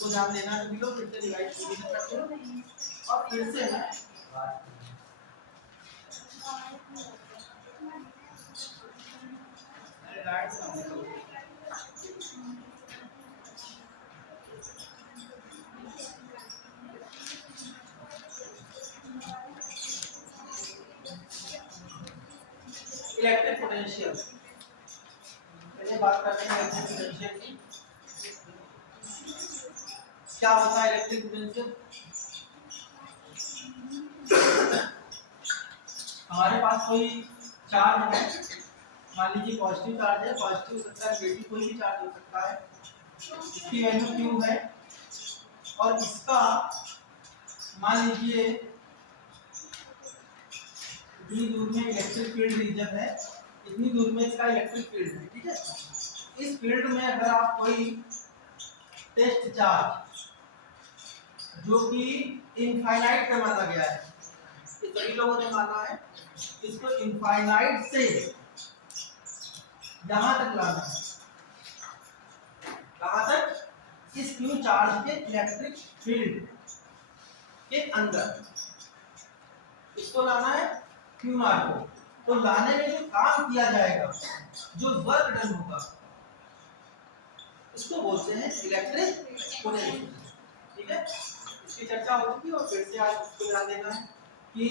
उसको ध्यान देना है। तो फिर से डिवाइड करते हो और फिर से मैं डायरेक्ट सामने करो। इलेक्ट्रिक पोटेंशियल, पहले बात करते हैं इलेक्ट्रिक पोटेंशियल की। क्या होता है इलेक्ट्रिक पोटेंशियल? हमारे पास कोई चार्ज है, मान लीजिए पॉजिटिव चार्ज है, पॉजिटिव हो सकता है, नेगेटिव कोई भी चार्ज हो सकता है, इसकी वैल्यू क्यू है और इसका मान लीजिए इतनी दूर में इलेक्ट्रिक फील्ड रीजन है, इतनी दूर में इसका इलेक्ट्रिक फील्ड है, ठीक है। इस फील्ड में अगर आप कोई टेस्ट चार्ज जो कि इनफाइनाइट पे माना गया है, ये सभी लोगों ने माना है, इसको इनफाइनाइट से यहां तक लाना है, कहां तक? इस क्यू चार्ज के इलेक्ट्रिक फील्ड के अंदर इसको लाना है क्यू नॉट को। तो लाने में जो काम किया जाएगा, जो वर्क डन होगा, इसको बोलते हैं इलेक्ट्रिक पोटेंशियल, ठीक है। इसकी चर्चा हो चुकी है और फिर से आज इसको ध्यान देना है कि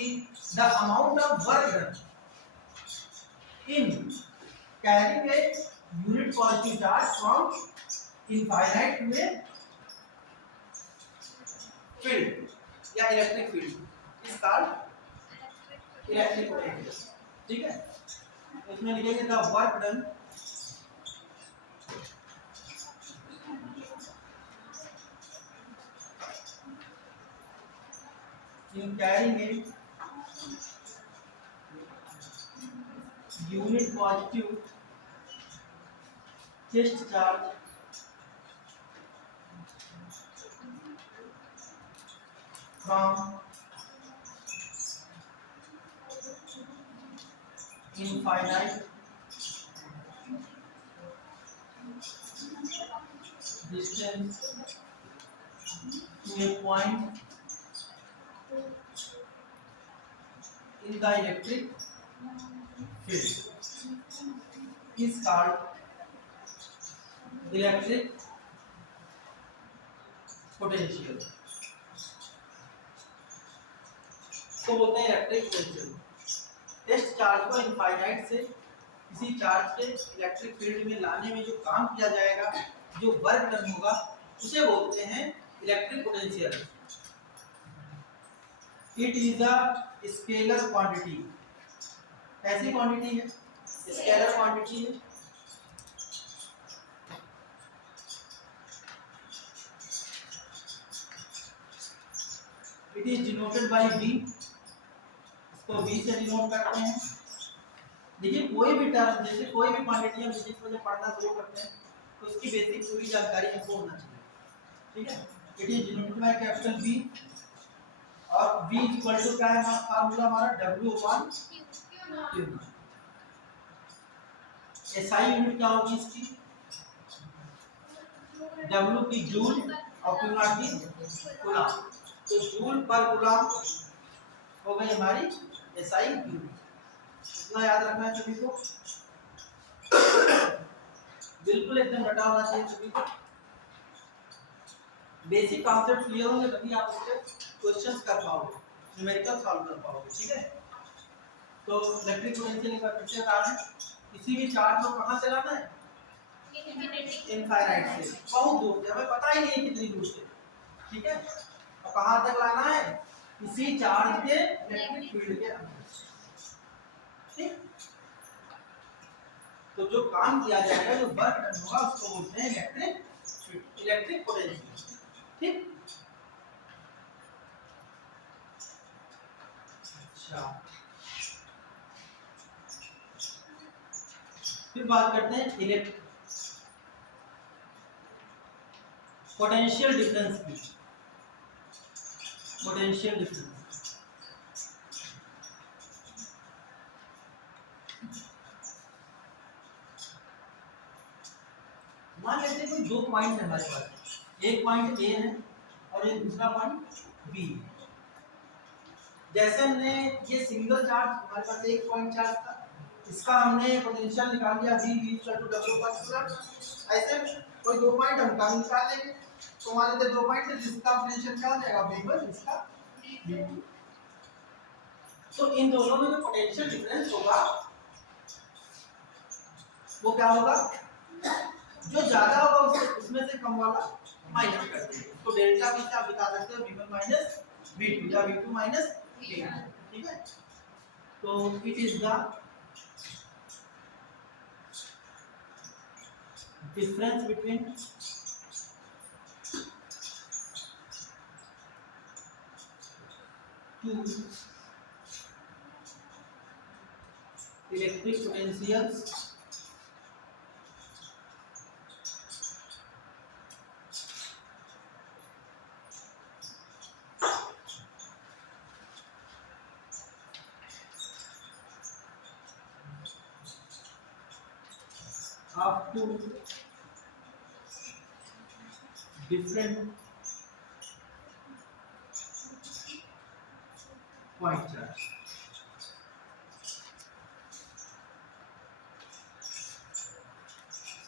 the amount of work done in carrying a unit positive charge from infinite to a field या electric field is called electric potential, ठीक है। इसमें लिखेंगे the work done in carrying a unit positive test charge from infinite distance to a point in the electric field is called electric potential, तो बोलते हैं electric potential. Test charge को infinite से किसी चार्ज के इलेक्ट्रिक फील्ड में लाने में जो काम किया जाएगा, जो वर्क डन होगा, उसे बोलते हैं electric potential. It is a scalar quantity, ऐसी क्वांटिटी है, स्केलर क्वांटिटी है। It is denoted by V, इसको V से डिनोट करते हैं। देखिए कोई भी टर्म, जैसे कोई भी क्वांटिटी हम फिजिक्स में जब पढ़ना शुरू करते हैं तो उसकी बेसिक पूरी जानकारी हमको होना चाहिए, ठीक है। It is denoted by capital V और V इक्वल टू क्या है फार्मूला हमारा W/Q। SI यूनिट क्या होगी इसकी? W की जूल और Q नॉट की कूलम, तो जूल पर कूलम हो गई हमारी SI यूनिट। इतना याद रखना है सभी को, बिल्कुल एकदम रटा होना चाहिए सभी को। बेसिक कॉन्सेप्ट क्लियर होंगे तभी आप उसके क्वेश्चंस कर पाओगे, न्यूमेरिकल सॉल्व कर पाओगे, ठीक है। तो इलेक्ट्रिक पोटेंशियल का पिक्चर कारण किसी भी चार्ज को कहां से लाना है? इनफाइनाइट से, बहुत दूर से, हमें पता ही नहीं है कितनी दूर से, ठीक है। और कहां तक लाना है? किसी चार्ज के इलेक्ट्रिक फील्ड के अंदर, ठीक। तो जो काम किया जाएगा, जो वर्क डन होगा, उसको बोलते हैं इलेक्ट्रिक पोटेंशियल, ठीक। अच्छा, फिर बात करते हैं पोटेंशियल डिफरेंस की। पोटेंशियल डिफरेंस, मान लेते हैं कोई दो पॉइंट है हमारे पास, एक पॉइंट ए है और एक दूसरा पॉइंट बी है। जैसे हमने ये सिंगल चार्ज, हमारे पास एक पॉइंट चार्ज था, इसका हमने पोटेंशियल निकाल लिया v v equal to w पर स्क्वायर। ऐसे कोई दो पॉइंट हम का निकाल लेंगे, तो मान लेते दो पॉइंट, जिसका पोटेंशियल क्या हो जाएगा v1, इसका v2। तो इन दोनों में जो पोटेंशियल डिफरेंस होगा वो क्या होगा, जो ज्यादा होगा उसमें से कम वाला माइनस कर देंगे। तो डेल्टा v से आप बता सकते हो v1 माइनस v2 या v2 माइनस v1, ठीक है। तो it is the difference between two electric potentials of two different point charge।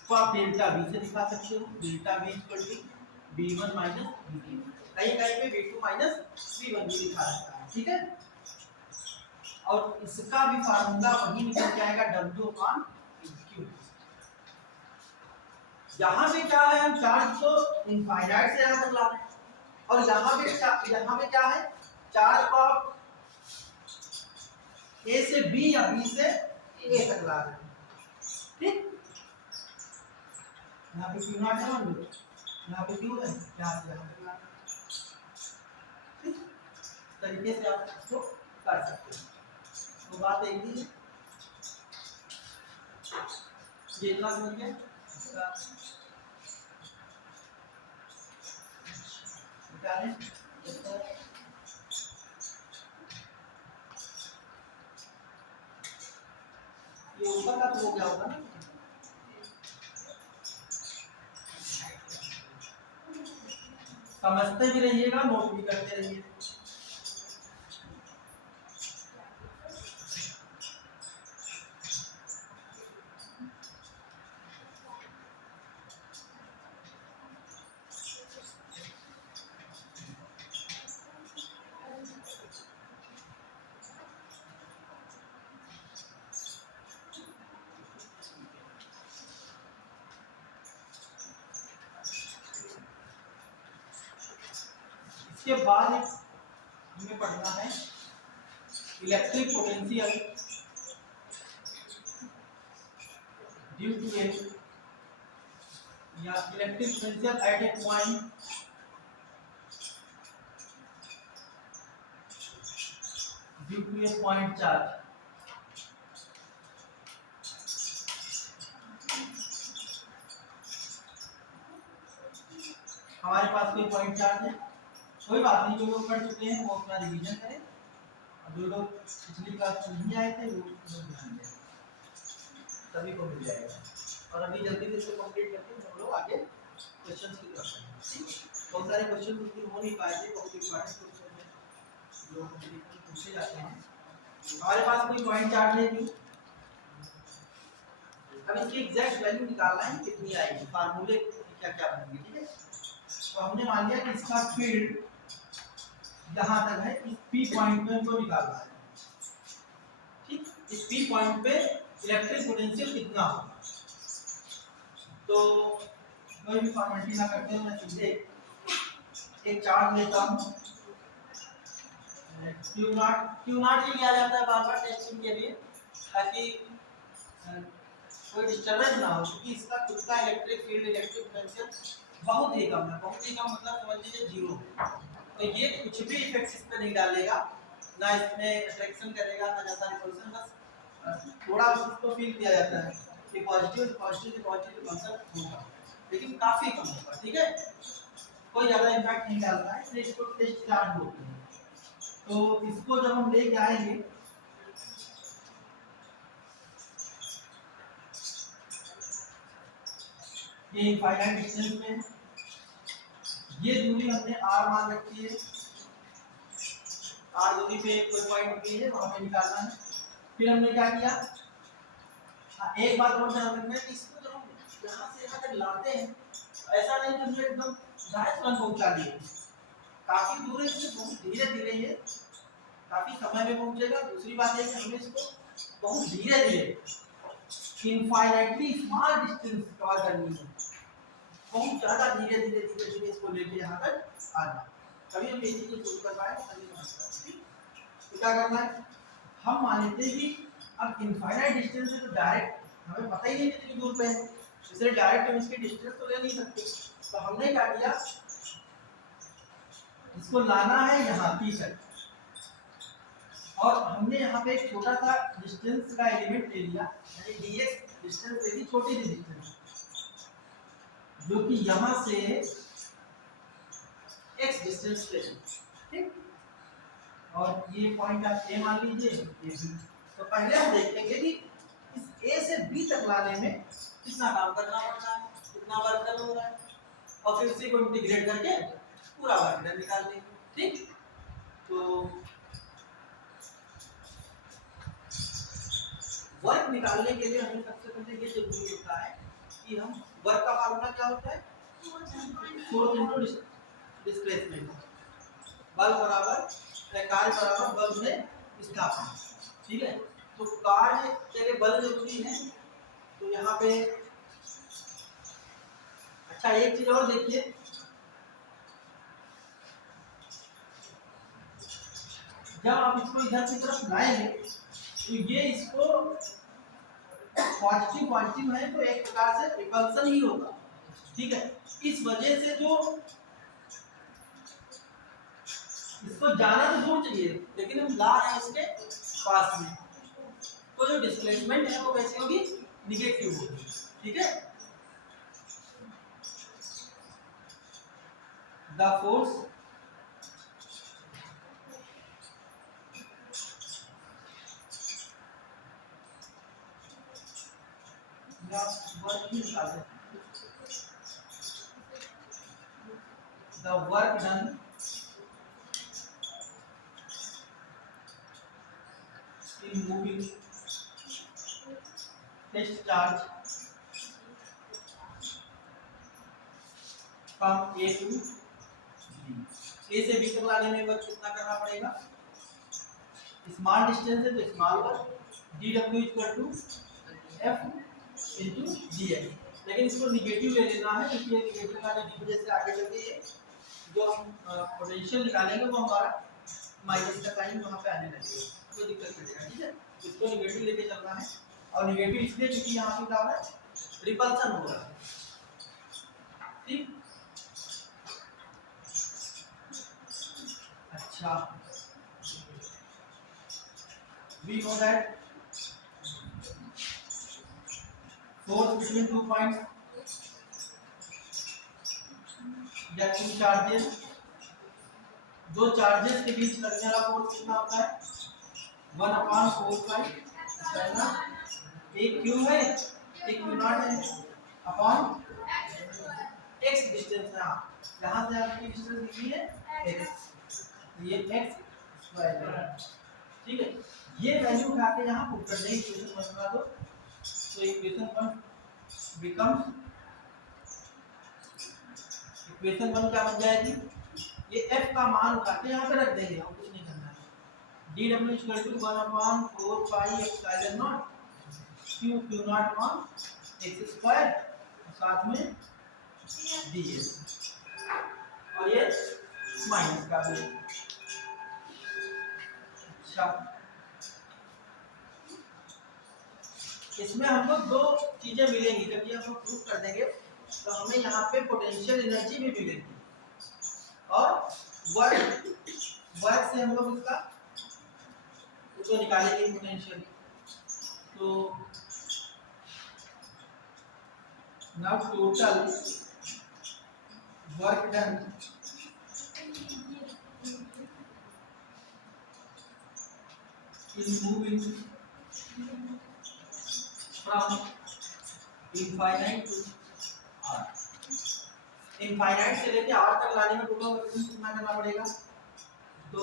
तो आप डेल्टा v से दिखा सकते हो, delta v equal to v1 minus v2, कहीं कहीं पे v2 माइनस v1 भी दिखा सकता है, ठीक है। और इसका भी फार्मूला वही निकल के आएगा w अपॉन q। यहाँ पे क्या है, हम चार्ज को इनफाइनाइट से यहाँ तक ला रहे हैं, और यहाँ पे क्या है, चार्ज को आप a से b या b से a तक ला रहे हैं, ठीक। यहाँ पे क्यू नॉट है, मान लो यहाँ पे क्यू है, यहाँ से यहाँ तक ला रहे हैं, ठीक। तरीके से आप इसको कर सकते हैं। तो बात एक ही है, ये इतना समझ गए। ये ऊपर का तो हो गया होगा ना, समझते भी रहिएगा, नोट भी करते रहिए। इसके बाद हमें पढ़ना है electric potential due to a, या electric potential at a point due to a point charge. हमारे पास कोई पॉइंट चार्ज है, कोई बात नहीं, जो लोग पढ़ चुके हैं वो अपना रिवीजन करें, और जो लोग पिछली क्लास में नहीं आए थे वो ध्यान दें, सभी को मिल जाएगा। और अभी जल्दी से इसको कंप्लीट करके हम लोग आगे क्वेश्चंस की तरफ बढ़ेंगे। बहुत सारे क्वेश्चन हो नहीं पाए थे, बहुत इंपॉर्टेंट क्वेश्चन है जो पूछे जाते हैं। हमारे पास कोई पॉइंट चार्ज नहीं, अब इसकी एग्जैक्ट वैल्यू निकालना है कितनी आएगी, फार्मूले क्या क्या बनेंगे, ठीक है। तो हमने मान लिया कि इसका फील्ड यहाँ तक है, इस P पॉइंट पे हमको निकालना है, ठीक। इस P पॉइंट पे इलेक्ट्रिक पोटेंशियल कितना होगा। तो कोई भी फॉर्मेलिटी ना करते हुए मैं सीधे एक चार्ज लेता हूँ, Q नॉट ही लिया जाता है बार बार टेस्टिंग के लिए, ताकि कोई डिस्टर्बेंस ना हो, क्योंकि इसका खुद का इलेक्ट्रिक फील्ड, इलेक्ट्रिक पोटेंशियल बहुत ही कम है, बहुत ही कम मतलब समझ लीजिए जीरो। तो ये कुछ भी इफेक्ट इस पे नहीं डालेगा, ना इसमें अट्रैक्शन करेगा, ना ज्यादा रिपल्सन, बस थोड़ा उसको फील किया जाता है कि पॉजिटिव कंसर्ट होगा, लेकिन काफी कम होगा, ठीक है। कोई ज्यादा इम्पैक्ट नहीं डालता है, इसलिए इसको टेस्ट चार्ज बोलते हैं। तो इसको जब हम लेके आएंगे, ये इनफाइनाइट डिस्टेंस में ये दूरी हमने r मान रखी है, r दूरी पे कोई पॉइंट भी है वहां पे निकालना है। फिर हमने क्या किया, एक बात और ध्यान रखना है कि इसको जब हम यहाँ से यहाँ तक लाते हैं ऐसा नहीं कि हमने एकदम डायरेक्ट तुरंत पहुंचा दिए, काफी दूर है, इससे बहुत धीरे धीरे ये काफी समय में पहुंचेगा। दूसरी बात है कि हमें इसको बहुत धीरे धीरे इनफाइनाइटली स्मॉल डिस्टेंस कवर करनी है, बहुत ज्यादा धीरे धीरे धीरे धीरे इसको लेके यहाँ तक आना, तभी हम ये चीजें सोच कर पाए, तभी समझ पाए। तो क्या करना है, हम मान लेते हैं कि अब इनफाइनाइट डिस्टेंस है तो डायरेक्ट हमें पता ही नहीं कितनी दूर पे है, इसलिए डायरेक्ट हम इसकी डिस्टेंस तो ले नहीं सकते। तो हमने क्या किया, इसको लाना है यहाँ P तक, और हमने यहाँ पे एक छोटा सा डिस्टेंस का एलिमेंट ले लिया, यानी dx डिस्टेंस ले ली, छोटी सी डिस्टेंस जो कि यहाँ से x डिस्टेंस पे है, ठीक। और ये पॉइंट आप a मान लीजिए, ये b। तो पहले हम देखेंगे कि इस a से b तक लाने में कितना काम करना पड़ता है, कितना वर्क डन हो रहा है, और फिर इसी को इंटीग्रेट करके पूरा वर्क डन निकाल देंगे, ठीक। तो वर्क निकालने के लिए हमें सबसे पहले ये जरूरी होता है कि हम वर्क का फार्मूला क्या होता है, फोर्स इनटू डिस्प्लेसमेंट, बल बराबर कार्य बराबर बल में विस्थापन, ठीक है। तो कार्य के लिए बल जरूरी है, तो यहाँ पे अच्छा एक चीज और देखिए, जब आप इसको इधर की तरफ लाएंगे तो ये इसको पॉजिटिव पॉजिटिव है तो एक प्रकार से रिपल्सन ही होगा, ठीक है। इस वजह से जो इसको जाना तो दूर चाहिए, लेकिन हम ला रहे हैं इसके पास में, तो जो डिस्प्लेसमेंट है वो कैसी होगी, निगेटिव होगी, ठीक है। The force the work done in moving test charge from A to B, A से B तक लाने में वर्क कितना करना पड़ेगा, स्मॉल डिस्टेंस है तो small work, dw equal to f into dx, लेकिन इसको निगेटिव ले लेना है क्योंकि ये निगेटिव वाले डी वजह से आगे चलके ये जो हम पोटेंशियल निकालेंगे वो हमारा माइनस का साइन वहां पे आने लगेगा, तो दिक्कत करेगा, ठीक है। इसको निगेटिव लेके चलना है, और निगेटिव इसलिए क्योंकि यहाँ पे क्या हो रहा है, रिपल्सन हो रहा है, ठीक। अच्छा, we know that force between 2 points या 2 चार्जेस, दो चार्जेस के बीच लगने वाला फोर्स कितना होता है, 1/4 एक क्यू है एक क्यू नॉट है अपॉन x डिस्टेंस है, यहाँ से आपकी डिस्टेंस लिखी है x, ये x स्क्वायर, ठीक है। ये वैल्यू उठा के यहाँ पुट कर देंगे, इक्वेशन बना दो, तो इक्वेशन 1 क्या बन जाएगी, ये f का मान उठा के यहाँ पे रख देंगे, हम कुछ नहीं करना है, dw equal to 1/4 pi epsilon naught q q naught upon x square, साथ में ds, और ये माइनस का भी। अच्छा, इसमें हमको दो चीजें मिलेंगी, जब ये हम प्रूफ कर देंगे तो हमें यहाँ पे पोटेंशियल एनर्जी भी मिलेगी, और वर्क से हम लोग इसका उसको निकालेंगे पोटेंशियल। तो now total work done in moving from infinite to r, infinite से लेके आर तक लाने में टोटल कैलकुलेशन कितना करना पड़ेगा? तो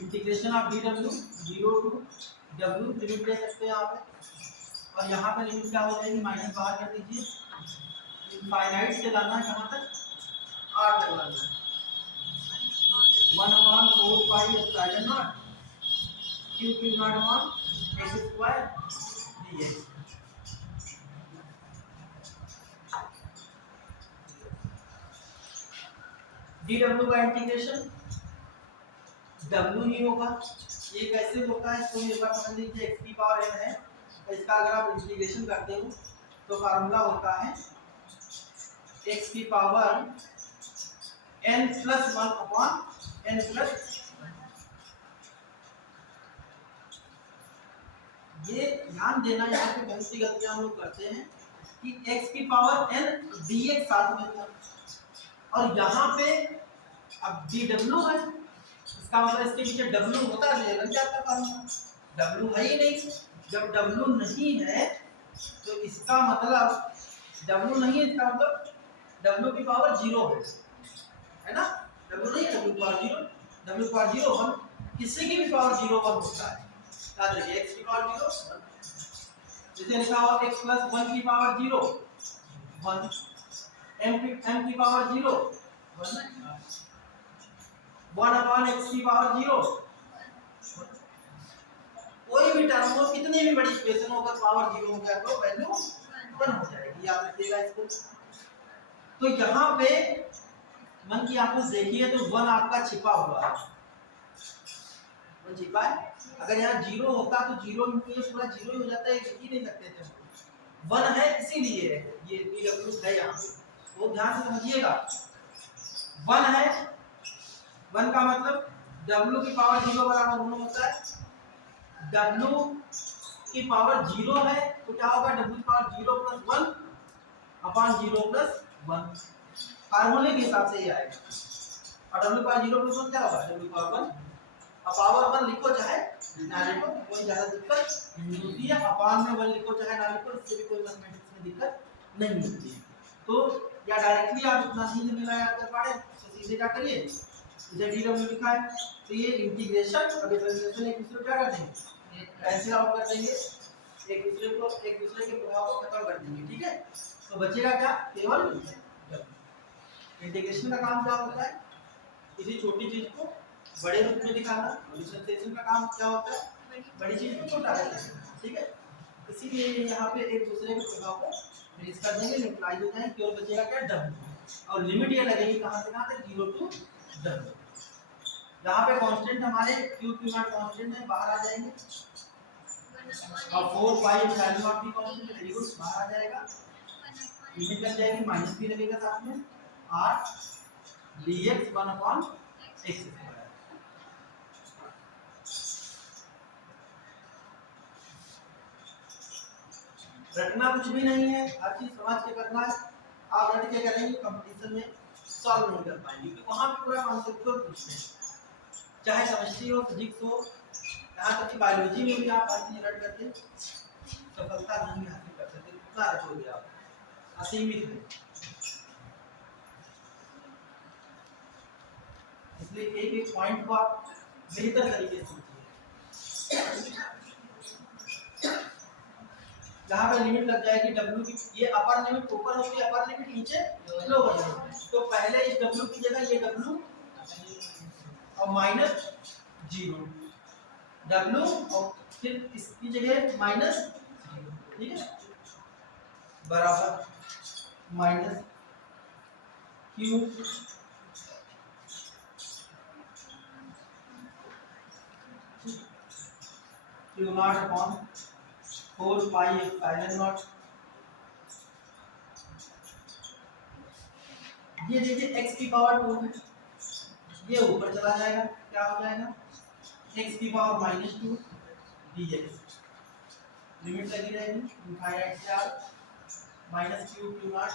integration of D W 0 to W limit ले सकते हैं आप, और यहाँ पे लिमिट क्या हो जाएगी, माइनस बाहर कर दीजिए। इनफाइनाइट से लाना है कहाँ तक? आर तक लाना है। 1/4 pi epsilon naught q q naught upon x square dx। dw का इंटीग्रेशन w ही होगा। ये कैसे होता है इसको एक बार समझ लीजिए। x की पावर n है, तो इसका अगर आप इंटीग्रेशन करते हो तो फार्मूला होता है x की power n plus 1 upon n plus. ये ध्यान देना, यहाँ पे बहुत सी गलतियां हम लोग करते हैं कि x की पावर n dx साथ में था, और यहाँ पे अब dw है, इसका मतलब इसके पीछे w होता है, लग जाता फार्मूला। w है ही नहीं, जब w नहीं है तो इसका मतलब w नहीं है, इसका मतलब w की पावर 0 है ना। w नहीं है, w की पावर 0, w की पावर 0 1, किसी की भी पावर 0 1 होता है। याद रखिए x की पावर 0 1, जैसे लिखा हुआ x प्लस 1 की पावर 0 1, m की पावर 0 1 अपॉन x की पावर 0। कोई भी टर्म हो, कितनी भी बड़ी इक्वेशन हो, अगर पावर 0 हो गया तो वैल्यू 1 हो जाएगी, याद रखिएगा इसको। तो यहाँ पे मन की आप देखिए तो 1 आपका छिपा हुआ है, वो छिपा है। अगर यहाँ 0 होता तो 0 इंटू ये पूरा 0 ही हो जाता है, लिख ही नहीं सकते थे। 1 है इसीलिए ये dw है यहाँ पे, तो ध्यान से समझिएगा। 1 है, 1 का मतलब w की पावर 0 बराबर 1 होता है। w की पावर 0 है तो क्या होगा, w की पावर 0 प्लस 1 अपॉन 0 प्लस 1, फार्मूले के हिसाब से ये आएगा। और w की पावर 0 प्लस 1 क्या होगा, w की पावर 1। अब पावर 1 लिखो चाहे ना लिखो, कोई ज्यादा दिक्कत नहीं होती है। अपॉन में 1 लिखो चाहे ना लिखो, इससे भी कोई मैथमेटिक्स में दिक्कत नहीं होती है। तो या डायरेक्टली आप इतना नहीं मिला याद कर पा रहे तो सीधे क्या करिए, इधर dw लिखा है तो ये इंटीग्रेशन और डिफरेंशिएशन एक दूसरे को क्या कर देंगे, कैंसिल आउट कर देंगे, एक दूसरे के प्रभाव को खत्म कर देंगे। ठीक है, तो बचेगा क्या, केवल इंटीग्रेशन का काम क्या होता है, किसी छोटी चीज को बड़े रूप में दिखाना। डिफरेंशिएशन का काम क्या होता है, बड़ी चीज को छोटा कर देना। ठीक है, इसीलिए यहाँ पे एक दूसरे के प्रभाव को फिनिश कर देंगे, न्यूट्रलाइज हो जाएंगे, केवल बचेगा क्या, w। और लिमिट ये लगेगी कहां से कहां तक, 0 टू w। यहाँ पे कांस्टेंट हमारे q q नॉट कांस्टेंट है, बाहर आ जाएंगे, और 4 पाई एप्सिलॉन नॉट भी कांस्टेंट है, वेरी गुड, बाहर आ जाएगा। लिमिट लग जाएगी, माइनस भी लगेगा साथ में, r dx 1 अपॉन x। रटना कुछ भी नहीं है, हर चीज समझ के करना है। आप रट के करेंगे कंपटीशन में सॉल्व नहीं कर पाएंगे, क्योंकि वहां पे पूरा कॉन्सेप्चुअल पूछते हैं, चाहे केमिस्ट्री हो, फिजिक्स हो, यहाँ तक कि बायोलॉजी में भी आप हर चीज रट करके सफलता नहीं हासिल कर सकते। कितना रटोगे आप, असीमित है। इसलिए एक एक पॉइंट को आप बेहतर तरीके से समझिए। जहाँ पे लिमिट लग जाएगी w की, ये अपर लिमिट ऊपर होगी, अपर लिमिट नीचे लोअर लिमिट, तो पहले इस w की जगह ये w और माइनस 0 w और फिर इसकी जगह माइनस 0, ठीक है, बराबर minus q q naught upon 4 pi epsilon not. ये देखिए x की पावर 2 है, ये ऊपर चला जाएगा, क्या हो जाएगा, x की पावर -2 dx। लिमिट लगी रहेगी, इनफाइनाइट से r minus q q not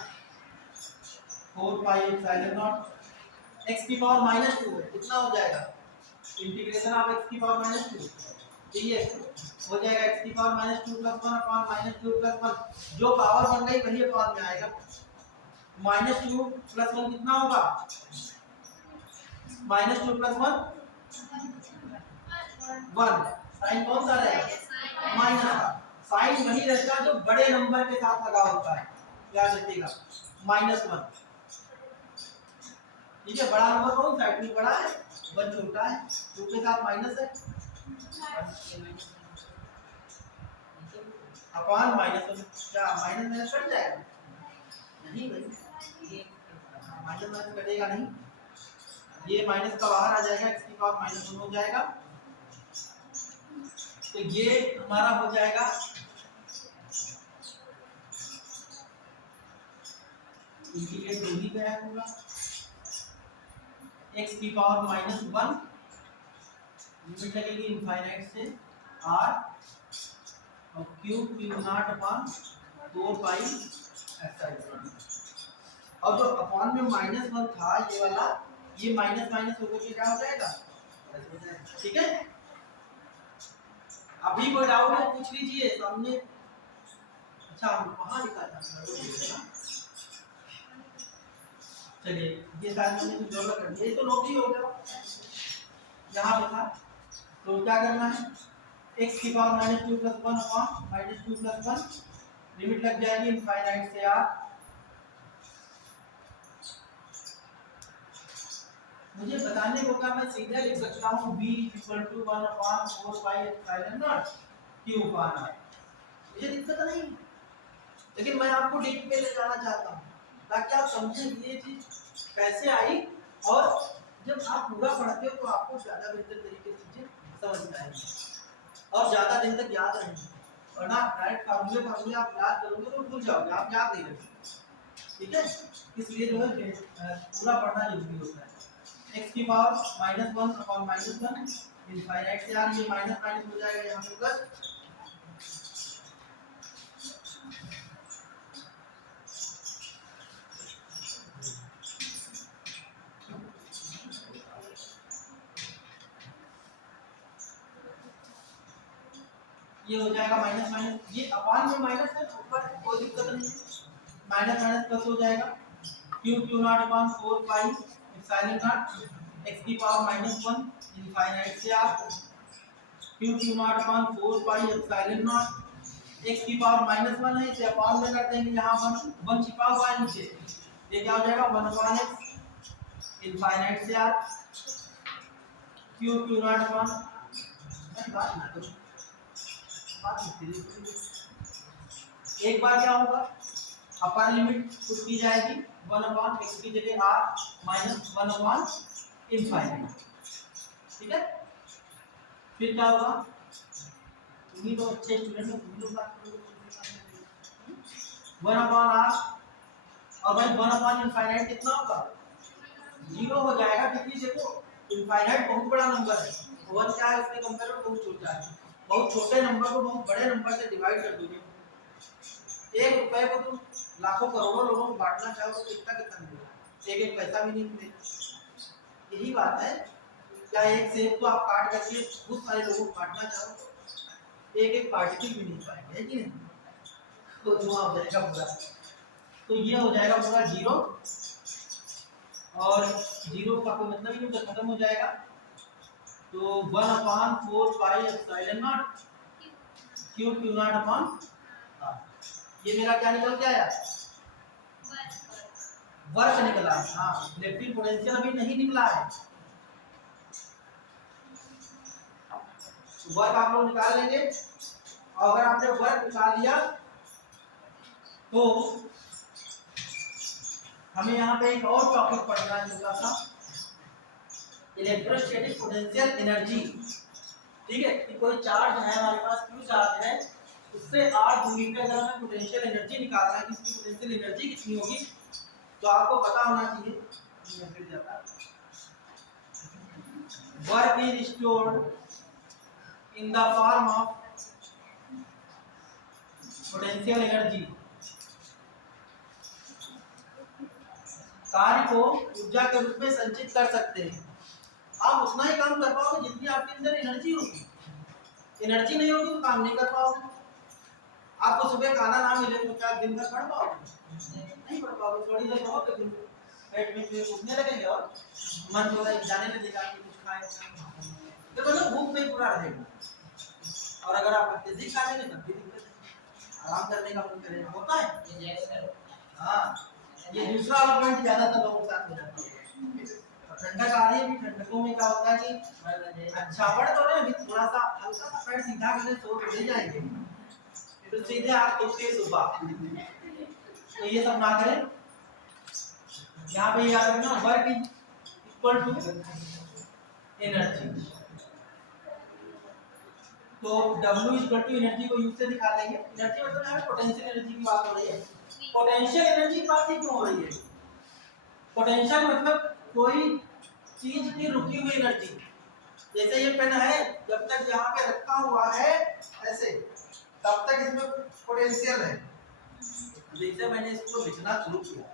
4 pi epsilon not. x की पावर -2 है, कितना हो जाएगा, इंटीग्रेशन ऑफ x की पावर -2 dx हो जाएगा x की पावर -2 + 1 अपॉन -2 + 1। जो पावर बन गई वही अपॉन में आएगा, -2 + 1 कितना होगा? -2 + 1 1। साइन कौन सा रहेगा? माइनस का। साइन वही रहता है जो बड़े नंबर के साथ लगा होता है, याद रखिएगा, -1। ठीक है, बड़ा नंबर कौन सा है? 2 बड़ा है, 1 छोटा है, 2 के साथ माइनस है अपॉन -1। क्या माइनस माइनस कट जाएगा? नहीं भाई, ये माइनस माइनस कटेगा नहीं, ये माइनस का बाहर आ जाएगा, x की पावर -1 हो जाएगा। तो ये हमारा हो जाएगा इंटीग्रेट हो ही गया पूरा, x की पावर -1 लिमिट लगेगी इनफाइनाइट से r और cube not upon 4 pi epsilon. और जो अपॉन में -1 था ये वाला, ये माइनस माइनस होकर के क्या हो जाएगा? ठीक है, अभी कोई डाउट है पूछ लीजिए सामने। अच्छा वहां लिखा था, चलिए ये सारे मैंने कुछ जरूरत कर दिया, ये तो नोट ही हो गया यहाँ पे था। तो क्या करना है? x की पावर -2 + 1 अपॉन -2 + 1 लिमिट लग जाएगी इनफाइनाइट से r। मुझे बताने को क्या, मैं सीधे लिख सकता हूँ b = 1/4 pi epsilon naught q upon r, मुझे दिक्कत नहीं, लेकिन मैं आपको डीप में ले जाना चाहता हूँ ताकि आप समझें ये चीज कैसे आई, और जब आप पूरा पढ़ते हो तो आपको ज्यादा बेहतर तरीके से चीजें समझ में आएंगी और ज्यादा दिन तक याद रहेंगी। और ना डायरेक्ट फार्मूले आप याद करोगे तो भूल जाओगे, आप याद नहीं रखोगे। ठीक है, इसलिए जो है पूरा पढ़ना जरूरी होता है। x की पावर -1 अपॉन -1 इनफाइनाइट से यार ये माइनस माइनस हो जाएगा यहाँ पे प्लस। ये हो जाएगा माइनस माइनस, ये अपॉन में माइनस है ऊपर कोई दिक्कत नहीं, माइनस माइनस प्लस हो जाएगा। q naught upon 4 pi epsilon not x की पावर -1 इनफाइनाइट से r q naught upon 4 pi epsilon not x की पावर -1 है, इसे अपॉन में कर देंगे, यहाँ 1 छिपा हुआ है नीचे, ये क्या हो जाएगा 1/x इनफाइनाइट से r q नॉट अपॉन एक बार क्या होगा, अपर लिमिट पुट की जाएगी 1/x की जगह r -1/∞। ठीक है, फिर क्या होगा, तुम ही तो अच्छे स्टूडेंट हो, तुम लोग बात करोगे 1/r, और भाई 1/∞ कितना होगा? 0 हो जाएगा, क्योंकि देखो इनफाइनाइट बहुत बड़ा नंबर है, 1 क्या है उसके कंपेयर में बहुत छोटा है। बहुत छोटे नंबर को बहुत बड़े नंबर से डिवाइड कर दोगे, 1 रुपए को तुम लाखों करोड़ों लोगों को बांटना चाहो तो कितना कितना मिलेगा? एक पैसा भी नहीं मिलेगा। यही बात है, क्या एक सेब को आप काट करके बहुत सारे लोगों को बांटना चाहो तो एक पार्टिकल भी नहीं पाएंगे, है कि नहीं? तो धुआं हो जाएगा पूरा। तो ये हो जाएगा पूरा 0, और 0 का कोई मतलब ही नहीं, तो खत्म हो जाएगा। तो 1/4 pi epsilon naught q naught upon r, ये मेरा क्या निकल के आया? वर्क निकला। हाँ, इलेक्ट्रिक पोटेंशियल अभी नहीं निकला है, वर्क आप लोग निकाल लेंगे। और अगर आपने वर्क निकाल लिया तो हमें यहाँ पे एक और टॉपिक पढ़ना है छोटा सा, इलेक्ट्रोस्टैटिक पोटेंशियल एनर्जी। ठीक है, कि कोई चार्ज है हमारे पास, Q चार्ज है, उससे r दूरी पे अगर हमें पोटेंशियल एनर्जी निकालना है कि उसकी पोटेंशियल एनर्जी कितनी होगी, तो आपको पता होना चाहिए work is stored in the form of potential energy. कार्य को ऊर्जा के रूप में संचित कर सकते हैं। आप उतना ही काम कर पाओगे जितनी आपके अंदर एनर्जी होगी, एनर्जी नहीं होगी तो काम नहीं कर पाओगे। आपको सुबह खाना ना मिले तो क्या दिन भर पढ़ पाओगे? नहीं पढ़ पाओगे। थोड़ी देर रहोगे दिन पेट में फिर उठने लगेंगे और मन थोड़ा जाने लगेगा कि कुछ खाए, तो मतलब भूख में पूरा रहेगा। और अगर आप अत्यधिक खा लेंगे तब भी दिक्कत है, आराम करने का मन करेगा, होता है। हाँ, ये दूसरा पॉइंट ज्यादातर लोगों के साथ हो जाता है। ठंडक आ रही है, भी ठंडकों में क्या होता है कि अच्छा पढ़ तो रहे, अभी थोड़ा सा हल्का सा पैर सीधा करके सो ले जाएंगे, तो सीधे आप उठते सुबह, तो ये सब ना करें। यहाँ पे याद रखना, work is equal to energy. तो W इक्वल टू एनर्जी को यूज से दिखा देंगे। एनर्जी मतलब यहाँ पोटेंशियल एनर्जी की बात हो रही है। पोटेंशियल एनर्जी की बात क्यों हो रही है? पोटेंशियल मतलब कोई चीज की रुकी हुई एनर्जी। जैसे ये पेन है, जब तक यहाँ पे रखा हुआ है ऐसे, तब तक इसमें पोटेंशियल है। जैसे मैंने इसको लिखना शुरू किया,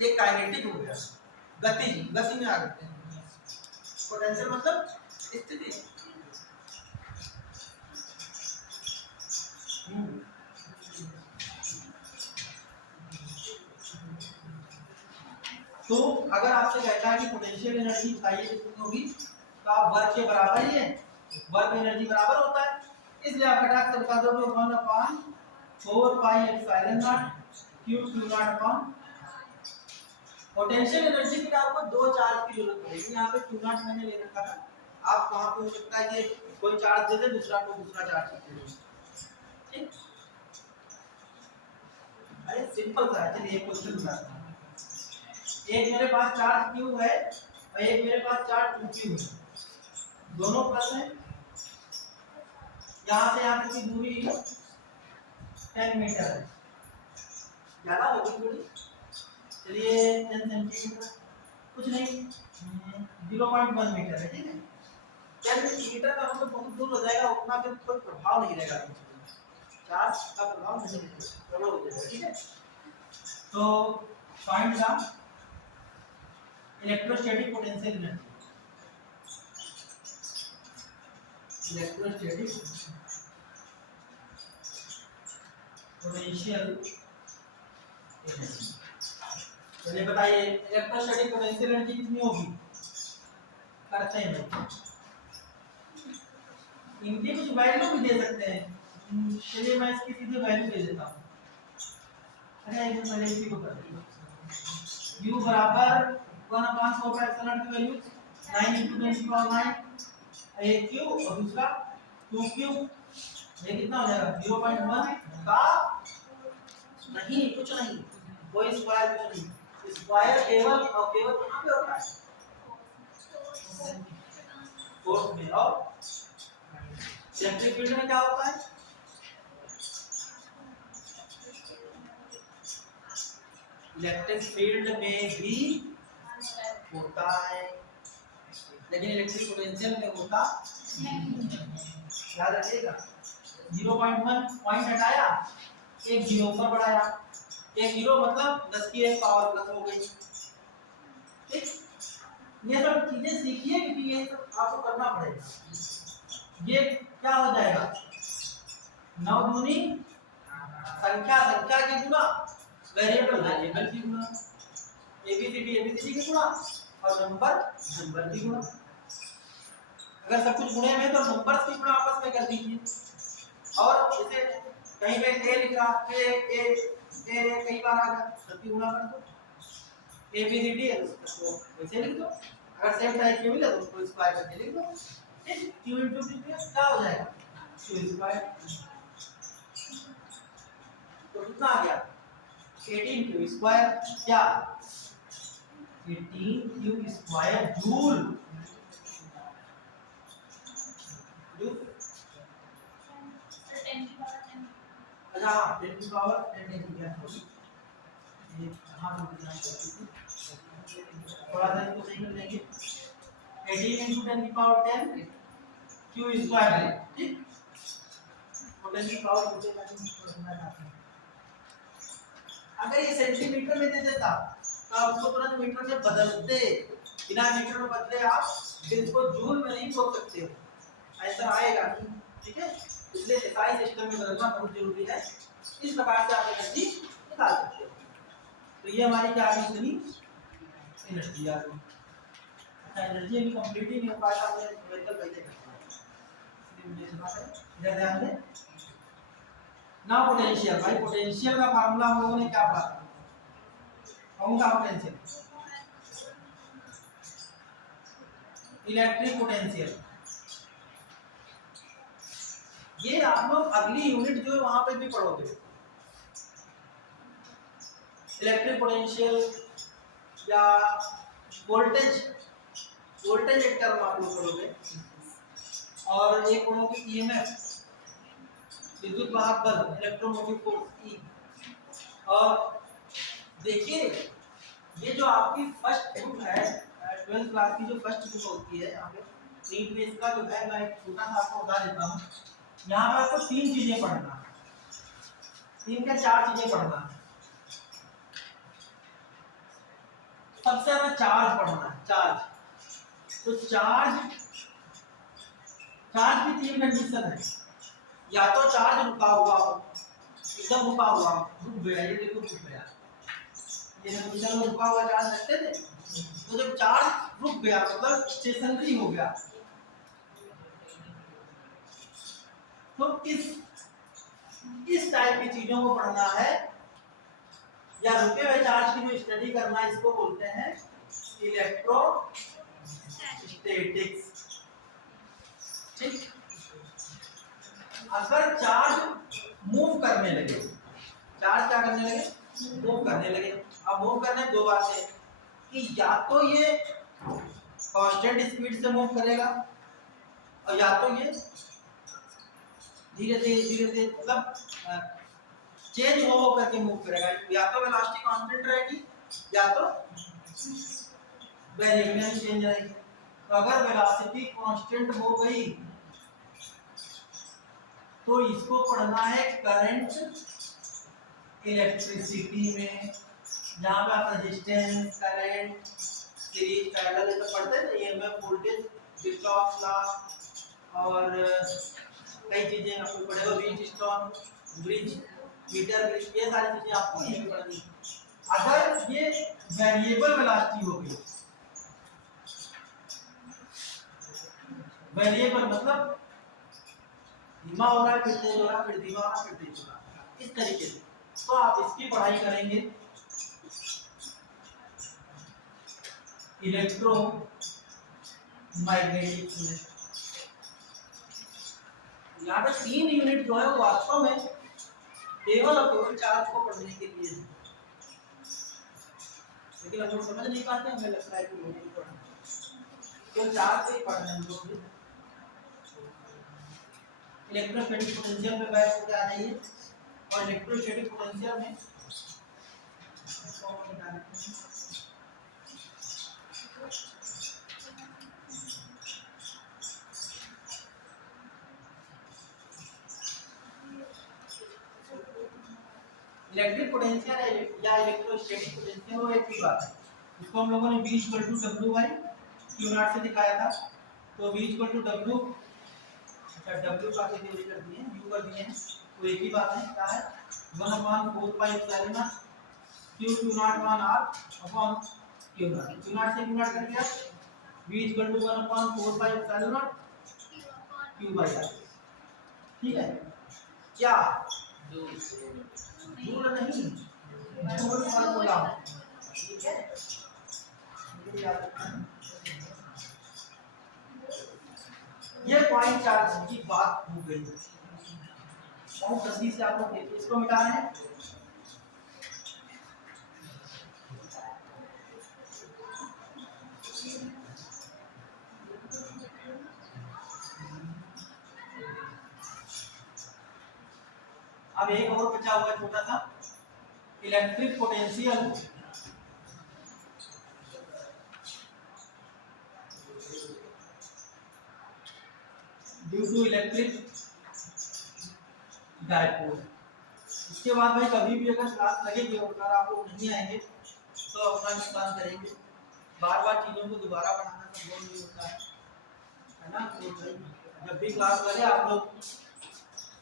ये काइनेटिक हो गया, गति में आ गए। पोटेंशियल मतलब स्थिति। तो अगर आपसे कहता है कि पोटेंशियल एनर्जी चाहिए कितनी होगी, तो आप वर्क के बराबर ही है, वर्क एनर्जी बराबर होता है, इसलिए आप घटाकर बता दो 1/4 pi epsilon naught q q naught upon potential energy की आपको दो चार्ज की जरूरत पड़ेगी। यहाँ पे q नॉट मैंने ले रखा था, आप वहां पे हो सकता है कि कोई चार्ज दे दे, दूसरा को दूसरा चार्ज दे दे, ठीक। अरे सिंपल सा है, चलिए एक क्वेश्चन बताता हूं। एक मेरे पास चार्ज q है और एक मेरे पास चार्ज 2q है, दोनों प्लस है। यहाँ से यहाँ तक की दूरी 10 मीटर है, ज्यादा होगी थोड़ी, चलिए 10 सेंटीमीटर, कुछ नहीं 0.1 मीटर है, ठीक है। 10 मीटर का मतलब बहुत दूर हो जाएगा, उतना फिर कोई प्रभाव नहीं रहेगा, चार्ज का प्रभाव नहीं रहेगा, ठीक है। तो पॉइंट था electrostatic potential energy. Electrostatic potential energy, चलिए बताइए इलेक्ट्रोस्टैटिक पोटेंशियल एनर्जी कितनी होगी? करते हैं, इनकी कुछ वैल्यू भी दे सकते हैं। चलिए मैं इसकी सीधे वैल्यू दे देता हूँ। अरे एक पहले इसी को कर देंगे, u बराबर 1/4 पाई एप्सिलॉन की वैल्यू 9 × 10⁹ एक q और दूसरा 2q, ये कितना हो जाएगा 0.1 का नहीं, कुछ नहीं, कोई स्क्वायर कुछ नहीं, स्क्वायर केवल और केवल कहां पे होता है? फोर्स में। और इलेक्ट्रिक फील्ड में क्या होता है? इलेक्ट्रिक फील्ड में भी होता है, लेकिन इलेक्ट्रिक पोटेंशियल में होता नहीं। याद रखिएगा, 0.1 पॉइंट हटाया, एक जीरो ऊपर बढ़ाया, एक जीरो मतलब 10 की एक पावर प्लस हो गई, ठीक। ये सब चीजें सीखिए क्योंकि ये सब आपको करना पड़ेगा। ये क्या हो जाएगा? 9 दूनी संख्या, संख्या की गुणा, वेरिएबल वेरिएबल की गुणा, एबीसीडी की गुणा और नंबर नंबर की गुणा। अगर सब कुछ गुणे में तो नंबर्स की गुणा आपस में कर दीजिए। और जैसे कहीं पे ए लिखा, ए कई बार आ गया, सबकी गुणा कर दो, एबीसीडी है तो वैसे लिख दो, अगर सेम टाइप के मिले तो उसको स्क्वायर करके लिख दो, ठीक। q * p क्या हो जाएगा? q²। तो कितना आ गया? 18q², क्या 18q² जूल। अच्छा हाँ, 10 की पावर 10 क्या होगी? ये कहाँ पर लिखना है? थोड़ा सा इसको सही कर लेंगे। 18 × 10 की पावर 10 q² है, ठीक। तो 10 की पावर मुझे करना चाहते हैं। अगर ये सेंटीमीटर में दे देता तो आप उसको तुरंत मीटर में बदलते, बिना मीटर में बदले आप इसको जूल में नहीं बोल सकते हो, ऐसा आएगा नहीं, ठीक है। इसलिए एसआई सिस्टम में बदलना बहुत जरूरी है। इस प्रकार से आप एनर्जी निकाल सकते हो। तो ये हमारी क्या आ गई इतनी एनर्जी आ गई। अच्छा एनर्जी अभी कंप्लीट ही नहीं हो पाया, हमने न्यूमेरिकल कैसे करना है इसलिए मुझे सुना है। इधर ध्यान दें ना। पोटेंशियल, भाई पोटेंशियल का फार्मूला हम लोगों ने क्या पढ़ा था? कौन सा पोटेंशियल? Electric potential. ये आप लोग अगली यूनिट जो है वहां पे भी पढ़ोगे। इलेक्ट्रिक पोटेंशियल या वोल्टेज, वोल्टेज एक टर्म आप लोग पढ़ोगे। और एक पढ़ोगे ईएमएफ, विद्युत वाहक बल, इलेक्ट्रोमोटिव फोर्स ई। और देखिए ये जो आपकी फर्स्ट बुक है 12th क्लास की जो फर्स्ट बुक होती है, यहाँ पे नीट में इसका जो है मैं छोटा सा आपको बता देता हूँ। यहाँ पे आपको 3 चीजें पढ़ना है, 3 क्या 4 चीजें पढ़ना है। सबसे ज्यादा चार्ज पढ़ना है, चार्ज। तो चार्ज की 3 कंडीशन है। या तो चार्ज रुका हुआ हो, एकदम रुका हुआ, रुक गया, ये देखो रुक गया, ये हमेशा लोग रुका हुआ चार्ज रखते थे। तो जब चार्ज रुक गया मतलब स्टेशनरी हो गया, तो इस टाइप की चीजों को पढ़ना है। या रुके हुए चार्ज की जो स्टडी करना है, इसको बोलते हैं इलेक्ट्रोस्टैटिक्स। ठीक, अगर चार्ज मूव करने लगे, चार्ज क्या करने लगे? मूव करने लगे। अब मूव करने दो बातें कि या तो ये कांस्टेंट स्पीड से मूव करेगा और या तो ये धीरे धीरे मतलब चेंज हो करके मूव करेगा। या तो वेलोसिटी कांस्टेंट रहेगी या तो वेरिएबल चेंज रहेगी। तो अगर वेलोसिटी कांस्टेंट हो गई तो इसको पढ़ना है करंट इलेक्ट्रिसिटी में, जहां पे आप रेजिस्टेंस, करंट, सीरीज, पैरेलल ये सब पढ़ते थे। ईएमएफ, वोल्टेज, किरचॉफ लॉ और कई चीजें आपको पढ़े हो, व्हीटस्टोन ब्रिज, मीटर ब्रिज, ये सारी चीजें आपको यहीं पे पढ़नी। अगर ये वेरिएबल वेलोसिटी हो गई, वेरिएबल मतलब धीमा हो रहा है फिर तेज हो रहा है, फिर धीमा हो रहा है फिर तेज हो रहा है, इस तरीके से, तो आप इसकी पढ़ाई करेंगे इलेक्ट्रो मैग्नेटिक में। यहाँ पे 3 यूनिट जो है वो वास्तव में केवल और केवल चार्ज को पढ़ने के लिए है, लेकिन हम लोग समझ नहीं पाते। हमें लगता है कि वोल्टेज पढ़ना केवल चार्ज से ही पढ़ना है। लोग इलेक्ट्रोस्टैटिक पोटेंशियल में बैठ के आ जाइए और इलेक्ट्रोस्टैटिक पोटेंशियल में इलेक्ट्रिक पोटेंशियल या इलेक्ट्रोस्टैटिक पोटेंशियल वो एक ही बात है। इसको हम लोगों ने V =W/Q0 से दिखाया था। तो V =W, अच्छा W का यूज कर दिए, U कर दिए हैं, तो एक ही बात है। क्या है 1/4πε0 Q0/R/Q0। Q0 से Q0 कर दिया, V = 1/4πε0 Q/R। ठीक है, क्या दूर नहीं, मैं बोल रहा हूं, ठीक है। ये पॉइंट चार्ज की बात हो गई। बहुत जल्दी से आप लोग देखिए, इसको मिटा रहे हैं। अब एक और बचा हुआ छोटा सा, electric potential due to electric dipole. इसके बाद भाई कभी भी अगर क्लास लगेगी और अगर आप लोग नहीं आएंगे तो अपना नुकसान करेंगे। बार बार चीज़ों को दोबारा बनाना संभव नहीं होता है ना। तो जब भी क्लास लगे आप लोग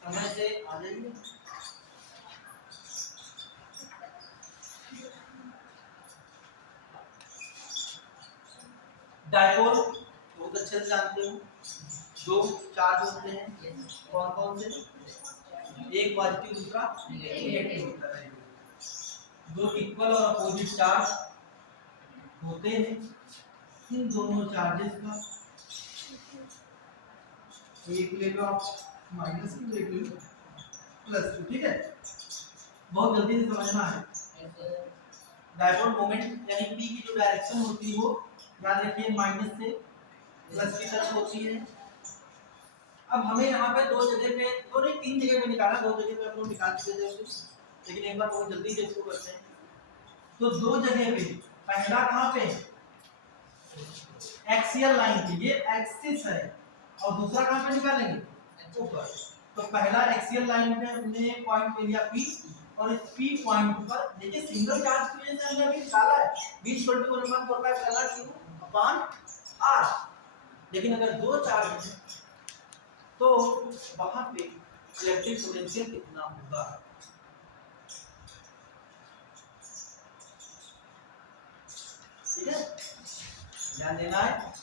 समय से आ जाइए। डायपोल बहुत अच्छे से जानते हो, दो चार्ज होते हैं, कौन कौन से, एक पॉजिटिव दूसरा नेगेटिव होता है। दो इक्वल और अपोजिट चार्ज होते हैं, इन दोनों चार्जेस का एक ले लो आप माइनस की, एक ले लो प्लस की, ठीक है। बहुत जल्दी से समझना है। डायपोल मोमेंट यानी पी की जो डायरेक्शन होती है वो याद रखिए माइनस से प्लस की तरफ होती है। अब हमें यहाँ पे दो जगह पे, दो नहीं तीन जगह पे निकाला, दो जगह पे हम लोग निकाल चुके थे, लेकिन एक बार बहुत जल्दी से इसको करते हैं। तो दो जगह पे, पहला कहाँ पे एक्सियल लाइन पे, ये एक्सिस है, और दूसरा कहाँ पे निकालेंगे ऊपर। तो पहला एक्सियल लाइन पे हमने पॉइंट ले लिया P, और इस P पॉइंट पर देखिए सिंगल चार्ज की वजह से हमने अभी निकाला है V = 1/4πr, लेकिन अगर दो चार्ज है तो वहां पे इलेक्ट्रिक पोटेंशियल कितना होगा। ठीक है, ध्यान देना है।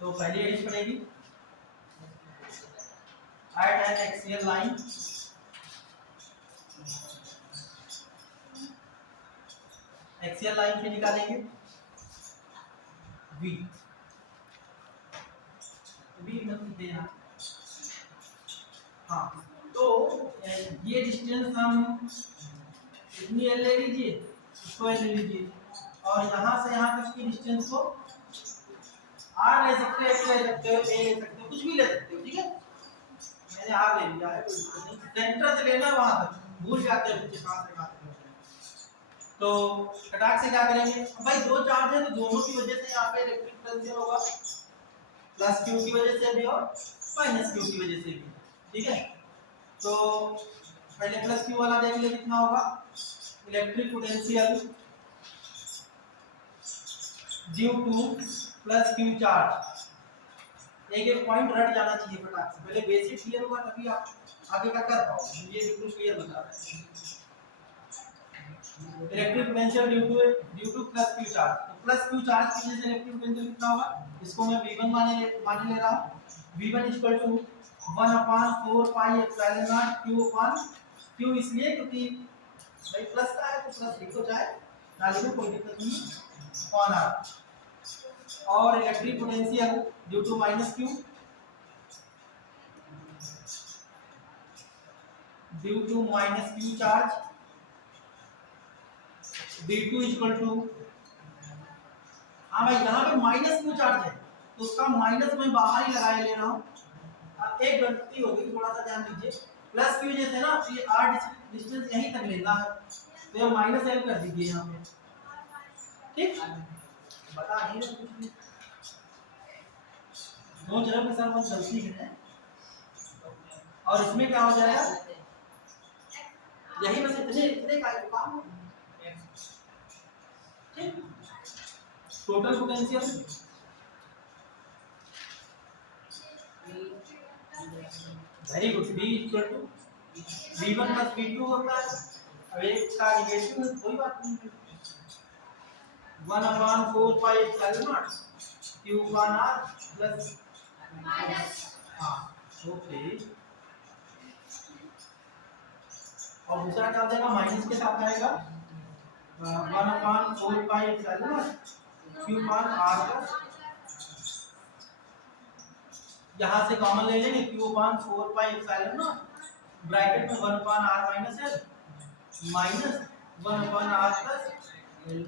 तो पहली एडिश पड़ेगी at an axial line, axial line पे निकालेंगे V, V मतलब देना, हाँ। तो ये डिस्टेंस हम इतनी L ले लीजिए, इसको L ले लीजिए, और यहाँ से यहाँ तक की डिस्टेंस को R ले सकते हो, X ले सकते हो, A ले सकते हो, कुछ भी ले सकते हो, ठीक है। मैंने R ले लिया है, कोई दिक्कत नहीं। सेंटर से लेना वहां तक, भूल जाते हैं बच्चे कहां से कहां तक। तो कटाक से क्या करेंगे, भाई दो चार्ज है तो दोनों की वजह से यहाँ पे इलेक्ट्रिक पोटेंशियल होगा, प्लस Q की वजह से भी और माइनस Q की वजह से भी, ठीक है। तो पहले प्लस Q वाला देख ले कितना होगा, electric potential due two plus Q charge. एक एक पॉइंट रट जाना चाहिए फटाक से, पहले बेसिक क्लियर होगा तभी आप आगे का कर पाओगे। ये बिल्कुल क्लियर बता रहा है। Electric potential due two plus Q charge, तो प्लस Q चार्ज की वजह से इलेक्ट्रिक पोटेंशियल कितना होगा, इसको मैं V1 मान ले रहा हूं। V1 = 1/4 pi epsilon naught Q इसलिए क्योंकि भाई प्लस का है तो प्लस लिखो चाहे ना लिखो कोई दिक्कत नहीं, अपॉन R। और electric potential due to minus Q due to minus Q charge, V2 = हाँ भाई यहाँ पे माइनस Q चार्ज है तो उसका माइनस मैं बाहर ही लगाए ले रहा हूँ। अब एक गलती होगी, थोड़ा सा ध्यान दीजिए, प्लस Q जैसे ना ये R डिस्टेंस यहीं तक लेना है तो ये माइनस L कर दीजिए यहाँ पे, ठीक। बता नहीं रहे कुछ भी, दो जगह पे सर बहुत गलती है। और इसमें क्या हो जाएगा, यही बस इतने इतने का काम है, ठीक। Total potential very good, V = V1 + V2 होता है। अब एक का नेगेटिव है कोई बात नहीं, 1/4 pi epsilon not Q/R plus हाँ ओके। और दूसरा क्या हो जाएगा, माइनस के साथ आएगा 1/4 pi epsilon not Q/R plus, यहाँ से कॉमन ले लेंगे Q/4 pi epsilon not, bracket में 1/R minus L minus 1/R plus L।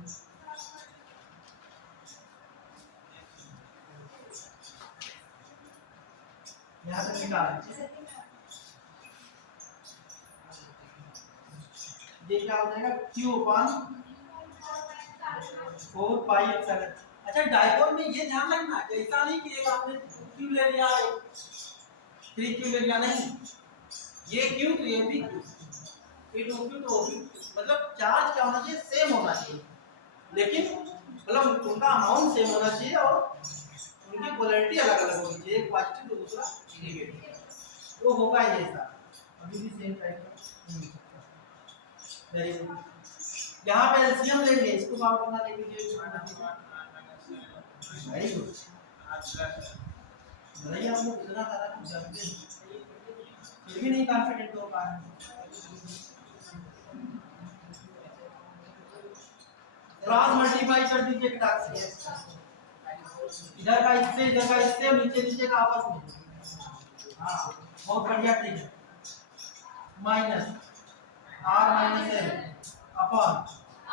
यहाँ तक निकालें, ये क्या हो जाएगा Q/4 पाई एप्सिलॉन। अच्छा डायपोल में ये ध्यान रखना, ऐसा नहीं कि एक आपने Q ले लिया 3Q ले लिया, नहीं, ये Q तो ये भी Q, ये 2Q तो भी, मतलब चार्ज क्या होना चाहिए, सेम होना चाहिए, लेकिन मतलब उनका अमाउंट सेम होना चाहिए और उनकी पोलैरिटी अलग अलग होनी चाहिए, एक पॉजिटिव तो दूसरा नेगेटिव, वो होगा ये ऐसा। अभी भी सेम टाइप का वेरी गुड। यहाँ पे एलसीएम ले लिए, इसको सॉल्व करना देख लीजिए। Very good. भले ही आप लोग इतना सारा कुछ जानते हैं फिर भी नहीं कॉन्फिडेंट हो पा रहे। क्रॉस मल्टीप्लाई कर दीजिए घटाक से, इधर का इससे इधर का इससे और नीचे नीचे का आपस में। हाँ बहुत बढ़िया ट्रिक है। Minus R minus L upon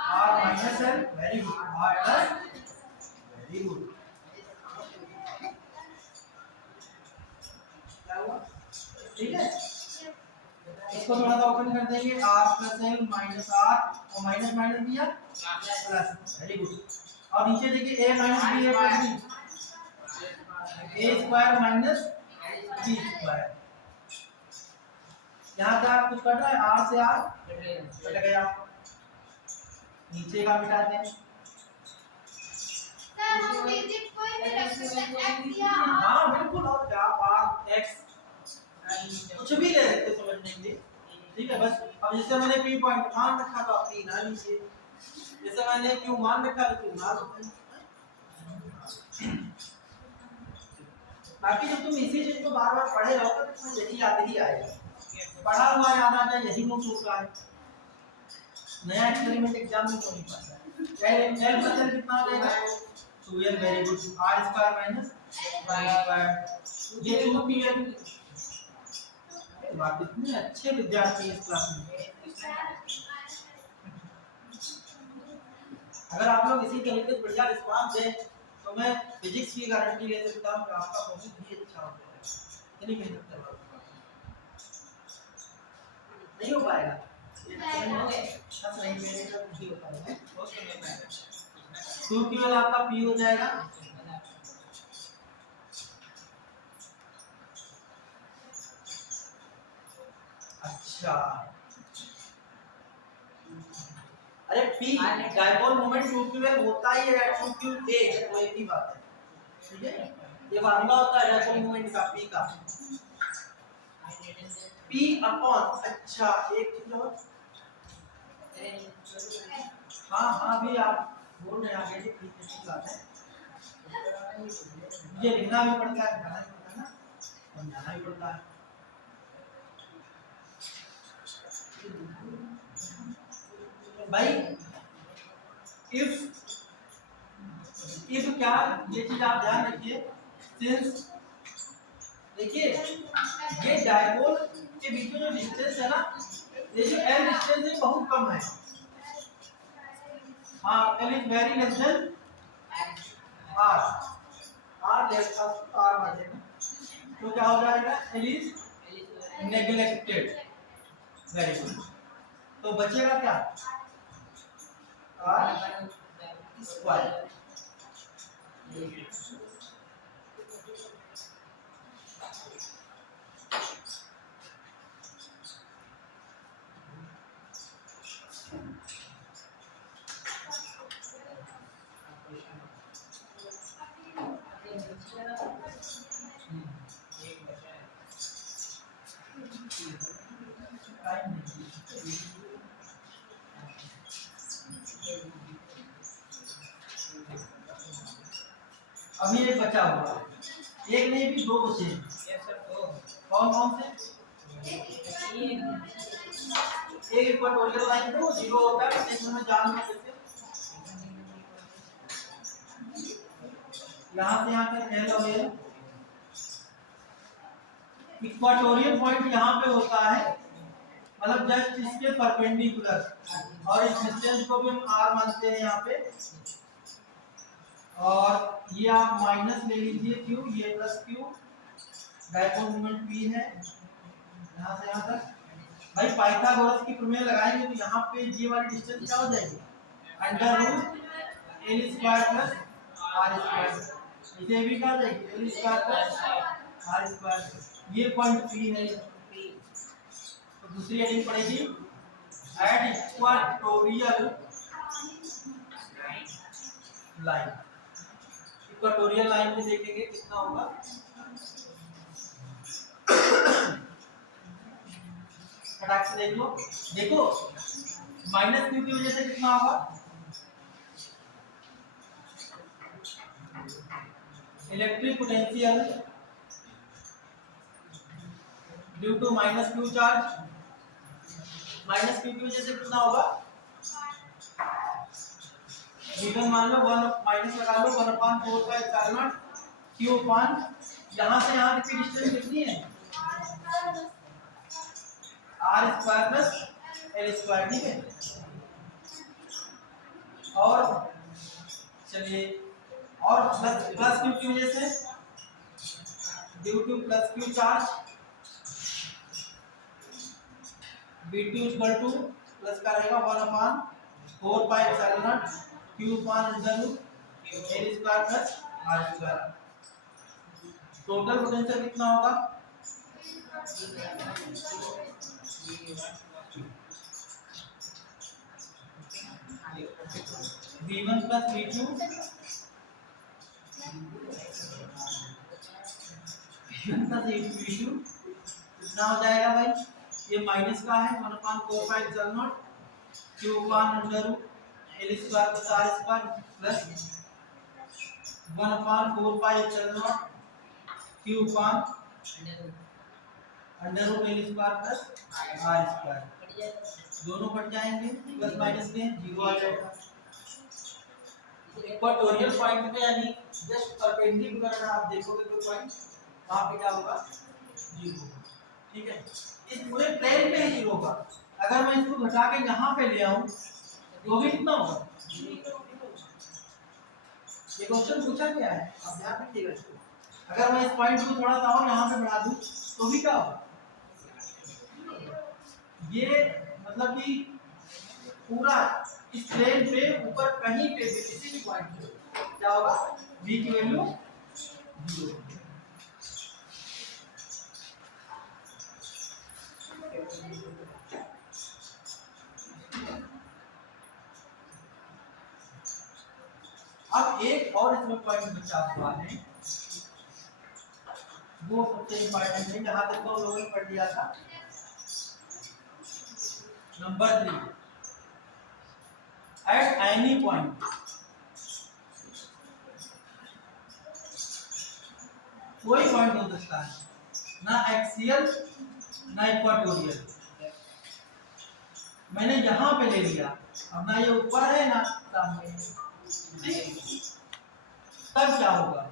R minus L, very good, R plus, very good. ठीक है, इसको थोड़ा सा ओपन कर देंगे, R plus L minus R और माइनस माइनस दिया प्लस, वेरी गुड। और नीचे देखिए A minus B, A plus B, A square minus B square. यहाँ का कुछ कट रहा है, आर से आर कट गया, नीचे का मिटाते हैं। हाँ बिल्कुल, और क्या आर एक्स कुछ भी ले सकते समझने के लिए। ठीक है, बस अब जैसे मैंने पी पॉइंट मान रखा तो आप पी ना लीजिए, जैसे मैंने क्यू मान रखा तो क्यू ना लो। बाकी जब तुम इसी चीज को बार बार पढ़े रहोगे तो तुम्हें यही याद ही आएगा, पढ़ा हुआ याद आ जाए, यही नोट होता है। नया एक्सपेरिमेंट एग्जाम में तो नहीं पढ़ता है। एल बचल कितना देगा 2l, very good, r square minus y square, ये 2pl। बात इतने अच्छे विद्यार्थी इस क्लास में। अगर आप लोग इसी तरीके से बढ़िया रिस्पांस दें तो मैं फिजिक्स की गारंटी ले सकता हूं कि आपका बहुत ही अच्छा हो जाएगा। इतनी मेहनत करवा नहीं हो पाएगा, सब नहीं मेरे का नहीं हो पाएगा, बहुत समय पाएगा। 2ql आपका p हो जाएगा, अच्छा अरे p डायपोल मोमेंट 2ql होता ही है, 2qa वो एक ही बात है। ठीक है, ये फार्मूला होता है डायपोल मोमेंट का p का, p अपॉन, अच्छा एक चीज और, हाँ हाँ भी आप बोल रहे हैं आगे, ठीक है ठीक बात है। ये लिखना भी पड़ता है, लिखना भी पड़ता है ना, समझाना भी पड़ता है। भाई इफ क्या, ये चीज आप ध्यान रखिए, सिंस देखिए ये डायपोल के बीच में जो डिस्टेंस है ना, ये जो l डिस्टेंस है बहुत कम है। हाँ l is very less than r, r less r बचेगा, तो क्या हो जाएगा l is neglected, very good. तो बचेगा क्या r स्क्वायर। अभी एक बचा हुआ है, एक नहीं भी दो बचे हैं। कौन कौन से? एक इक्वेटोरियल लाइन पे वो जीरो होता है, सेक्शन में जान लो कैसे, यहाँ से यहाँ तक एल और एल, इक्वेटोरियल पॉइंट यहाँ पे होता है, मतलब जस्ट इसके परपेंडिकुलर, और इस डिस्टेंस को भी हम r मानते हैं यहाँ पे, और ये आप माइनस ले लीजिए q, ये plus q, dipole moment p है यहाँ से यहाँ तक। भाई पाइथागोरस की प्रमेय लगाएंगे तो यहाँ पे ये वाली डिस्टेंस क्या हो जाएगी, under root l square plus r square, इसे भी क्या हो जाएगी l square plus r square, ये पॉइंट p है। तो दूसरी हेडिंग पड़ेगी at equatorial line, equatorial line में देखेंगे कितना होगा, फटाक से देख लो। देखो माइनस क्यू की वजह से कितना होगा, electric potential due to minus Q charge, minus Q की वजह से कितना होगा, V1 मान लो 1 माइनस लगा लो 1/4 क्यू अपान यहां से यहां की डिस्टेंस कितनी है r² प्लस l², ठीक है। और चलिए और प्लस प्लस क्यू की वजह से due two plus Q charge V2 equal two plus का रहेगा 1/4 Q upon l² plus r²। Total potential कितना होगा, V1 प्लस V2 कितना हो जाएगा भाई, ये माइनस का है 1/4 Q upon l² plus r² plus 1/4 Q upon l² plus r², दोनों कट जाएंगे, प्लस माइनस में जीरो आ जाएगा। इक्वेटोरियल पॉइंट पे यानी जस्ट परपेंडिकुलर अगर आप देखोगे तो पॉइंट वहां पे क्या होगा, जीरो, ठीक है। इस पूरे प्लेन पे ही जीरो होगा। अगर मैं इसको घटा के यहाँ पे ले आऊं तो भी कितना होगा, ये क्वेश्चन पूछा गया है, आप ध्यान रखिएगा इसको। अगर मैं इस पॉइंट को थोड़ा सा और यहाँ पे बढ़ा दूं तो भी क्या होगा, ये मतलब कि पूरा इस प्लेन पे ऊपर कहीं पे भी किसी भी पॉइंट पे क्या होगा, v की वैल्यू 0। अब एक और इसमें पॉइंट बचा हुआ है, वो सबसे इंपॉर्टेंट है, जहां तक तो लोगों ने पढ़ लिया था। नंबर 3, एट एनी पॉइंट कोई पॉइंट हो सकता है, ना एक्सियल ना इक्वेटोरियल। मैंने यहां पे ले लिया, अब ना ये ऊपर है ना सामने, तब क्या होगा,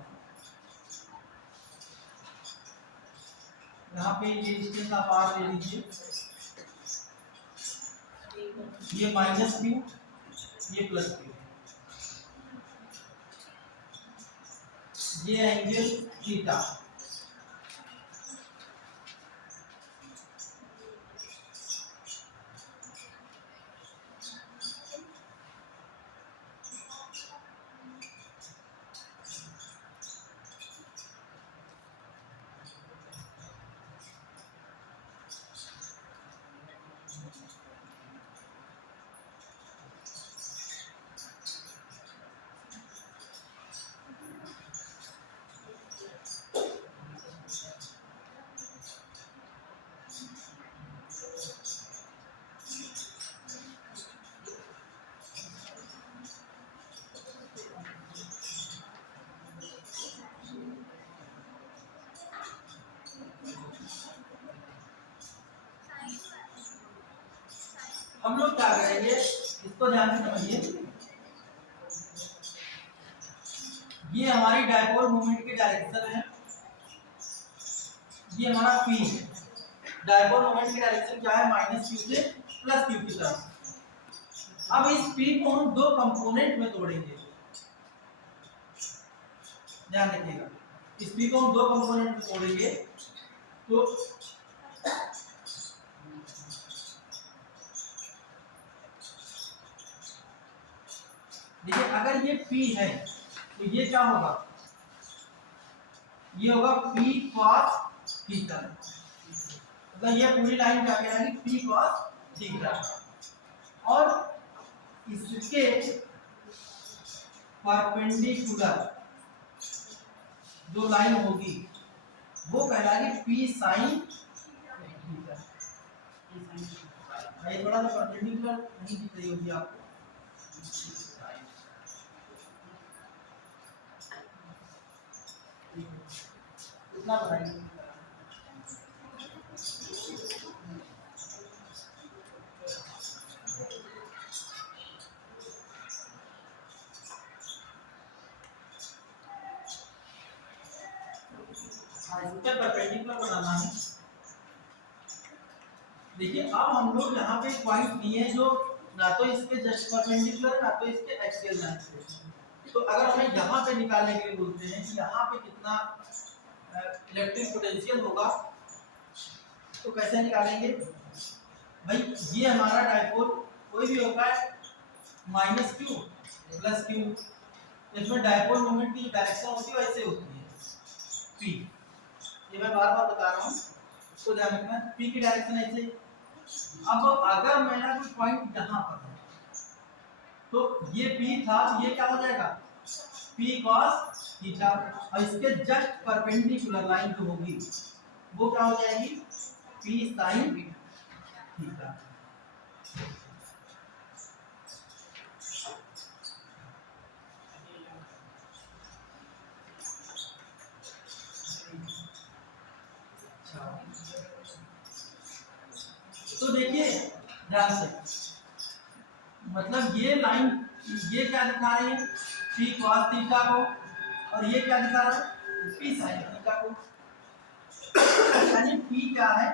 यहाँ पे ये डिस्टेंस आप आर ले लीजिए, ये माइनस क्यू ये प्लस क्यू, ये एंगल थीटा, हम लोग क्या करेंगे, इसको ध्यान से समझिए। ये हमारी डायपोल मूवमेंट की डायरेक्शन है, ये हमारा P है। डायपोल मूवमेंट की डायरेक्शन क्या है, माइनस क्यू से प्लस क्यू की तरफ। अब इस P को हम दो कंपोनेंट में तोड़ेंगे, ध्यान रखिएगा। इस P को हम दो कंपोनेंट में तोड़ेंगे, तो देखिए अगर ये P है तो ये क्या होगा, ये होगा P cos थीटा, मतलब ये पूरी लाइन क्या कह रही है, P cos थीटा। और इसके परपेंडिकुलर जो लाइन होगी वो कहलाएगी P sin थीटा। ये थोड़ा सा परपेंडिकुलर नहीं दिख रही होगी आपको। इतना बनाइए। परपेंडिकुलर बनाना है। देखिए अब हम लोग यहाँ पे पॉइंट दिए हैं जो ना तो इसके जस्ट परपेंडिकुलर ना तो इसके एक्सियल लाइन पे। तो अगर हमें यहाँ पे निकालने के लिए बोलते हैं कि यहाँ पे कितना इलेक्ट्रिक पोटेंशियल होगा, तो कैसे निकालेंगे भाई? ये हमारा डाइपोल कोई भी होगा माइनस क्यू प्लस क्यू, इसमें डाइपोल मोमेंट की डायरेक्शन होती है वैसे होती है पी। ये मैं बार बार बता रहा हूँ, इसको ध्यान रखना। पी की डायरेक्शन ऐसे। अब अगर मेरा कोई पॉइंट यहाँ पर है तो ये पी था, ये क्या हो जाएगा पी कॉस थीटा, और इसके जस्ट परपेंडिकुलर लाइन जो होगी वो क्या हो जाएगी पी साइन थीटा। तो देखिए ध्यान से, मतलब ये लाइन ये क्या दिखा रही है पी कॉस थीटा को, और ये क्या दिखा रहा है पी साइन थीटा को। यानी पी क्या है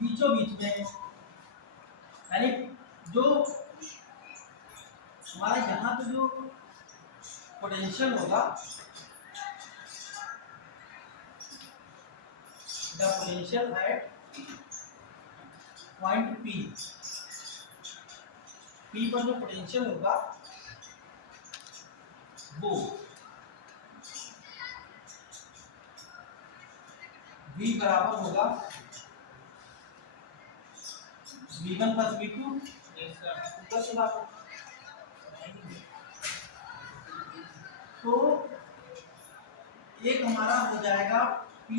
बीचों बीच में, यानी जो हमारे यहाँ पे जो पोटेंशियल होगा, the potential at point P, P पर जो पोटेंशियल होगा वो V बराबर होगा V1 प्लस V2। तो एक हमारा हो जाएगा P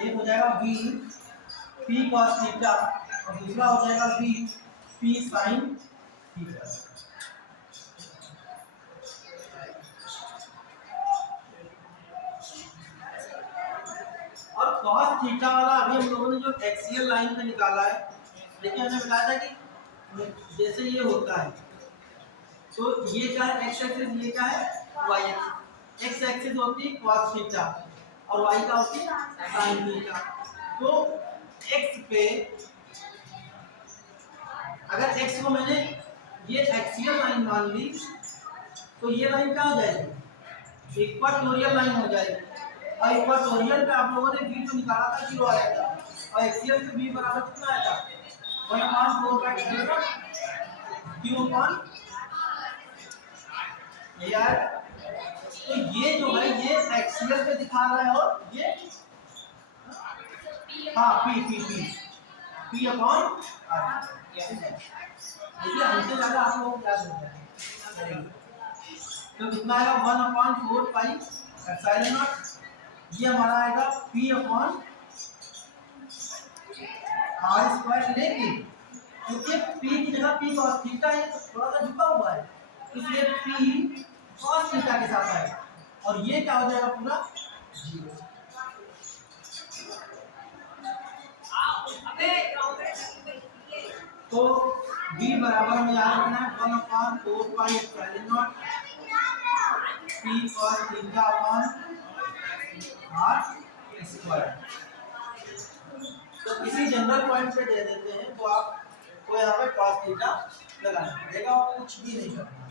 एक हो जाएगा V P cos थीटा, और दूसरा हो जाएगा V P sin थीटा। और cos थीटा वाला अभी हम लोगों ने जो एक्सियल लाइन पे निकाला है, देखिए हमने बताया था कि जैसे ये होता है तो ये क्या है एक्स एक्सिस, ये क्या है वाई एक्सिस। एक्स एक्सिस होती है cos थीटा और वाई का होती है sin थीटा। तो x पे अगर x को मैंने ये एक्सियल लाइन मान ली तो ये लाइन क्या हो जाएगी इक्वाटोरियल लाइन हो जाएगी, और इक्वाटोरियल पे आप लोगों ने v तो निकाला था 0 आया था, और एक्सियल पे v बराबर कितना आया था 1/4 क्यों अपॉन यार। तो ये जो है ये एक्सियल पे दिखा रहा है, और ये हाँ P P P P upon देखिए हमसे ज्यादा आप लोगों को याद हो जाए। तो कितना आएगा 1/4 पाई एप्सिलॉन नॉट, ये हमारा आएगा p अपॉन r स्क्वायर, लेकिन क्योंकि p की जगह p cos थीटा है तो थोड़ा सा झुका हुआ है, इसलिए p cos थीटा के साथ आएगा, और ये क्या हो जाएगा पूरा 0। तो v बराबर में याद रखना है 1/4 pi epsilon not p cos theta upon r square. तो किसी जनरल पॉइंट पे दे देते हैं तो आपको यहाँ पे cos थीटा लगाना पड़ेगा और कुछ भी नहीं करना।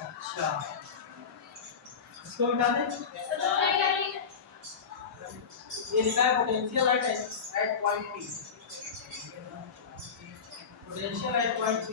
अच्छा इसको मिटा दें। ये लिखा है potential at point P, potential at point P।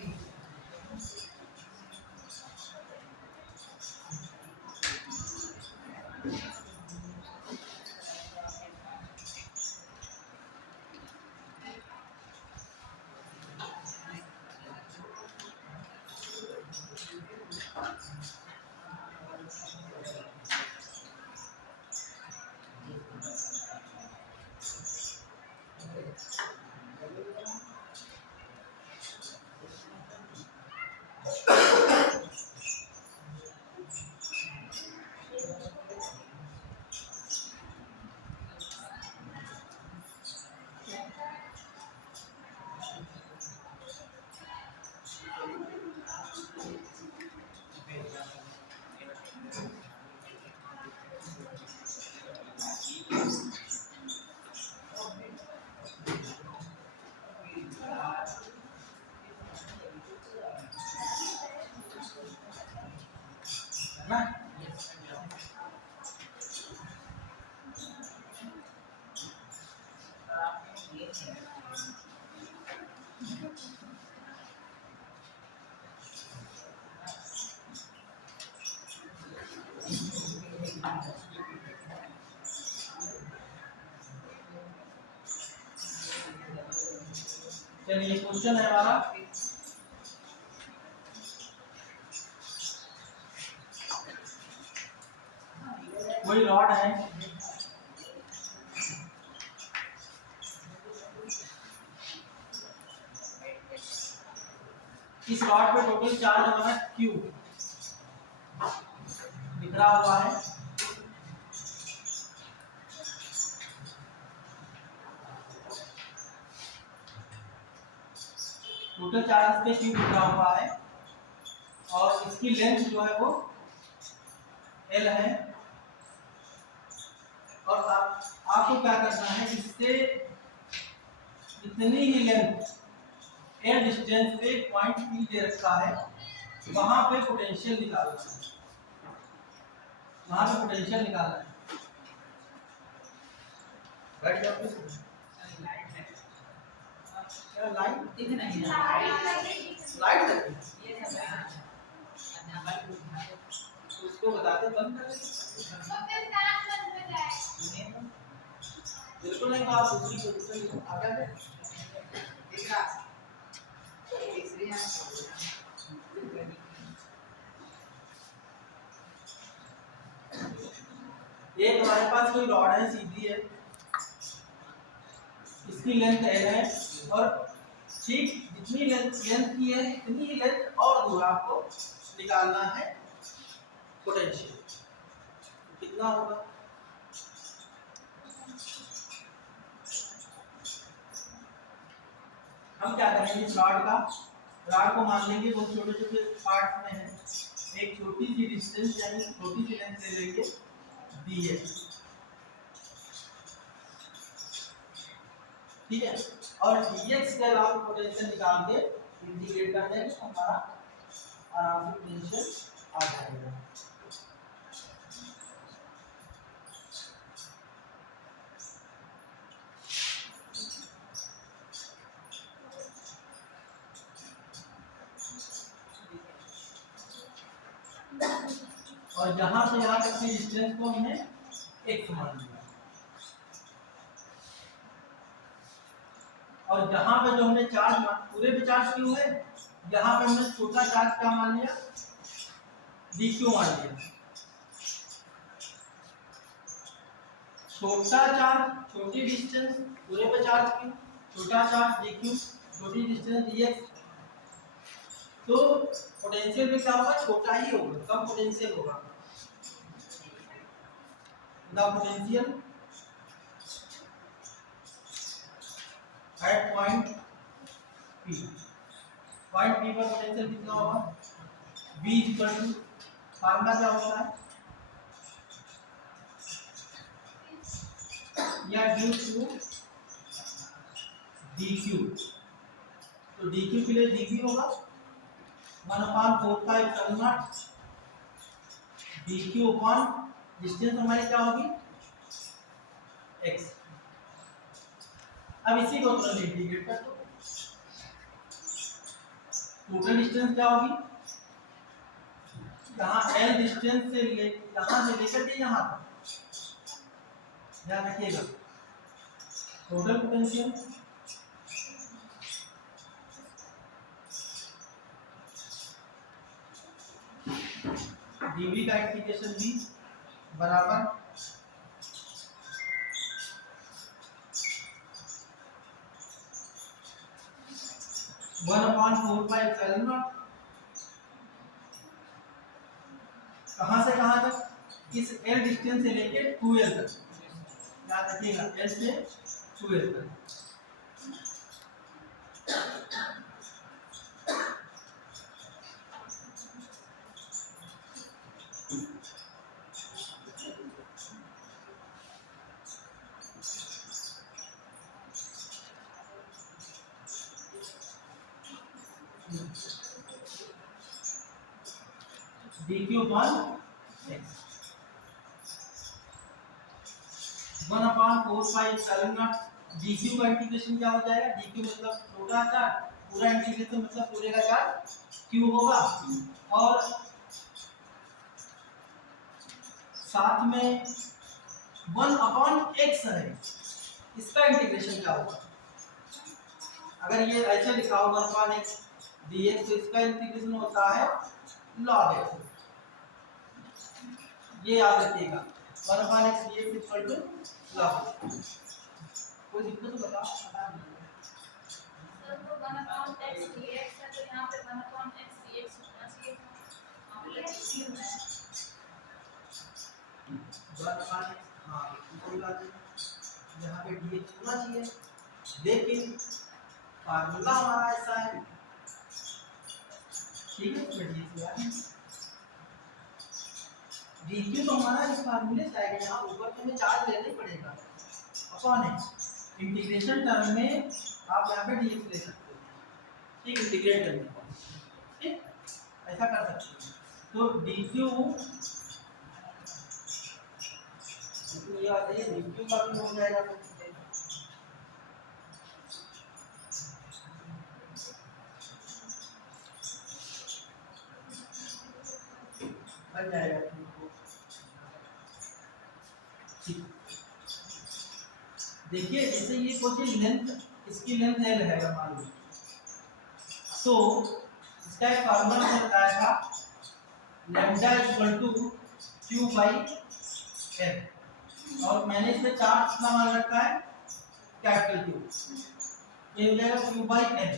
चलिए क्वेश्चन है हमारा, कोई रॉड है, इस रॉड पे टोटल चार्ज हमारा Q बिखरा हुआ है। टोटल चार्ज पे Q बिखरा हुआ है और इसकी लेंथ जो है वो L है। और आपको क्या करना है, इससे इतनी ही लेंथ L डिस्टेंस पे पॉइंट P दे रखा है, वहां पे पोटेंशियल निकालना है, वहां पे पोटेंशियल निकालना है। बैठ जाओ, क्या लाइट दिख नहीं है, लाइट लगी उसको बताते बंद कर बिल्कुल नहीं, आप दूसरी पोजीशन आ गए दिख रहा ये हमारे पास कोई रॉड है, सीधी है, इसकी लेंथ L है और ठीक जितनी लेंथ की है इतनी ही लेंथ और दूर आपको निकालना है पोटेंशियल। कितना होगा, हम क्या करेंगे, इस रॉड को मान लेंगे बहुत छोटे छोटे पार्ट में है, एक छोटी सी डिस्टेंस यानी छोटी सी लेंथ ले लेंगे dx, ठीक है, और dx के अलावा पोटेंशियल निकाल के इंटीग्रेट कर देंगे, हमारा आराम से पोटेंशियल आ जाएगा। और जहां से यहां तक की डिस्टेंस को हमने x मान लिया, और जहां पे जो हमने चार्ज पूरे पे चार्ज क्यों है, यहाँ पे हमने छोटा चार्ज क्या मान लिया, dq मान लिया। छोटा चार्ज छोटी डिस्टेंस पूरे पे चार्ज क्यों, छोटा चार्ज dq, छोटी डिस्टेंस dx, तो पोटेंशियल भी क्या होगा, छोटा ही होगा, कम पोटेंशियल होगा। The potential at point P पर पोटेंशियल कितना होगा, V इक्वल टू, फार्मूला क्या होता है, या ड्यू टू dq, तो dq के लिए dv होगा 1/4 dq अपॉन डिस्टेंस हमारी क्या होगी x। अब इसी को तुरंत इंटीग्रेट कर दो, टोटल डिस्टेंस क्या होगी, यहाँ L डिस्टेंस से यहाँ से लेकर के यहाँ तक, ध्यान रखिएगा, टोटल पोटेंशियल dv का इंटीग्रेशन v बराबर 1/4 कहां से कहां तक, इस L डिस्टेंस से लेके 2L तक, याद रखिएगा L से 2L तक। dq upon x 1/4 pi epsilon naught dq का इंटीग्रेशन क्या हो जाएगा, dq मतलब छोटा चार्ज, पूरा इंटीग्रेशन मतलब पूरे का चार्ज q होगा, और साथ में 1/x है, इसका इंटीग्रेशन क्या होगा। अगर ये ऐसे लिखा हो 1/x dx तो इसका इंटीग्रेशन होता है log x। ये याद रखिएगा 1/x dx equal to log x। कोई दिक्कत तो बताओ। सर तो 1/x dx है, तो यहाँ पे 1/x dx होना चाहिए था। आप लोग इसी में 1/x, हाँ कोई बात नहीं, यहाँ पे dx होना चाहिए, लेकिन फार्मूला हमारा ऐसा है, ठीक है। तो dq तो हमारा इस फार्मूले से आएगा, यहाँ ऊपर तो हमें चार्ज लेना ही पड़ेगा अपॉन x। इंटीग्रेशन टर्म में आप यहाँ पे dx ले सकते हो, ठीक, इंटीग्रेट करने पर, ठीक, ऐसा कर सकते हो। तो dq ये आता है, dq का भी हो जाएगा, तो बन जाएगा। देखिए जैसे ये कोई लेंथ, इसकी लेंथ l है मान लो, तो इसका एक फार्मूला हमने बताया था lambda equal to q by l, और मैंने इसमें चार्ज कितना मान रखा है कैपिटल Q, ये हो जाएगा q बाई l।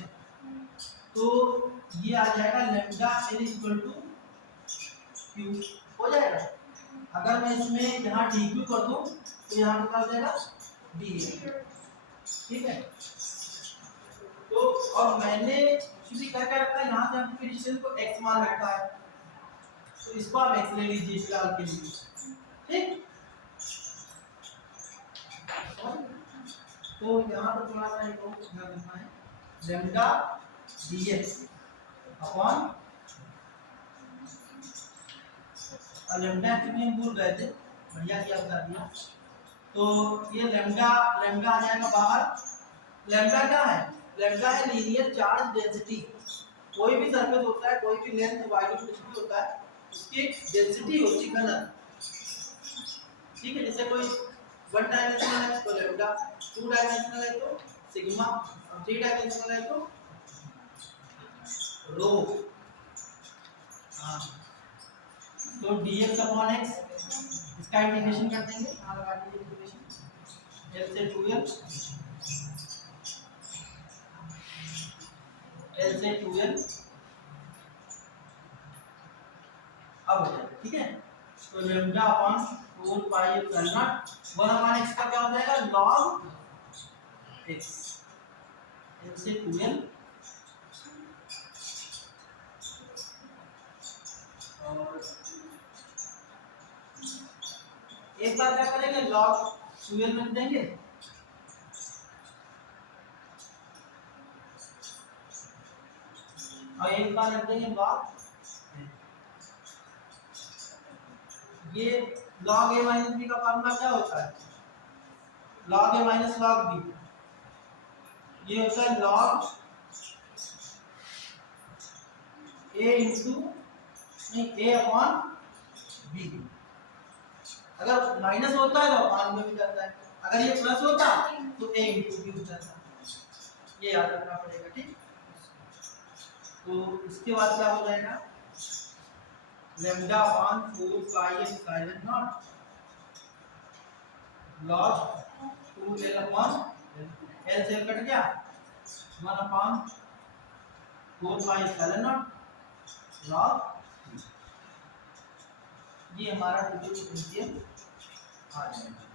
तो ये आ जाएगा lambda l equal to q हो जाएगा। अगर मैं इसमें यहाँ dq कर दूं तो यहाँ कितना हो जाएगा dA, ठीक है। तो और मैंने एक्चुअली क्या क्या रखा है, यहाँ से हमने डिस्टेंस को x मान रखा है, तो इसको आप x ले लीजिए फिलहाल के लिए, ठीक। तो यहाँ पर थोड़ा सा एक और ध्यान रखना है, lambda dx upon lambda actually हम भूल गए थे, बढ़िया किया बता दिया। तो ये लैम्डा लैम्डा आ जाएगा बाहर। लैम्डा क्या है, लैम्डा है लीनियर चार्ज डेंसिटी। कोई भी सरफेस होता है, कोई भी लेंथ वॉल्यूम कुछ भी होता है, उसकी डेंसिटी होती है घनत्व, ठीक है। जैसे कोई 1 डायमेंशनल है तो लैम्डा, 2 डायमेंशनल है तो सिग्मा, और 3 डायमेंशनल है तो रो। हाँ, तो dx अपॉन x, इसका इंटीग्रेशन कर देंगे, यहाँ लगा दीजिए इंटीग्रेशन, l से 2l, l से 2l, अब हो जाएगा, ठीक है। तो lambda upon 4 pi epsilon not 1 upon x का क्या हो जाएगा log x, l से 2l, और एक बार क्या करेंगे log 2l रख देंगे, और एक बार रख देंगे log, ये log a माइनस b का फार्मूला क्या होता है, log a minus log b, ये होता है log a इंटू नहीं a अपॉन b। अगर माइनस होता है तो अपॉन में भी जाता है, अगर ये प्लस होता तो a इंटू b हो जाता, ये याद रखना पड़ेगा, ठीक। तो इसके बाद क्या हो जाएगा lambda upon 4 pi epsilon not log 2l upon l से कट गया 1 upon 4 pi epsilon not log, ये हमारा टोटल पोटेंशियल आ जाएगा।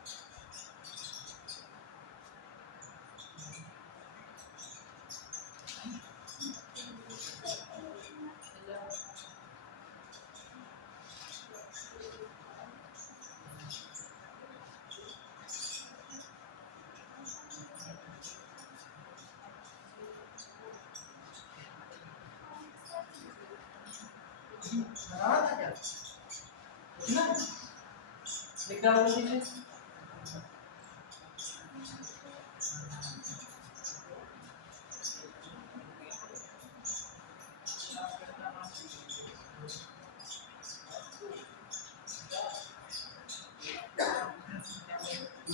बनाना था क्या, ना लिख डालो, ठीक है।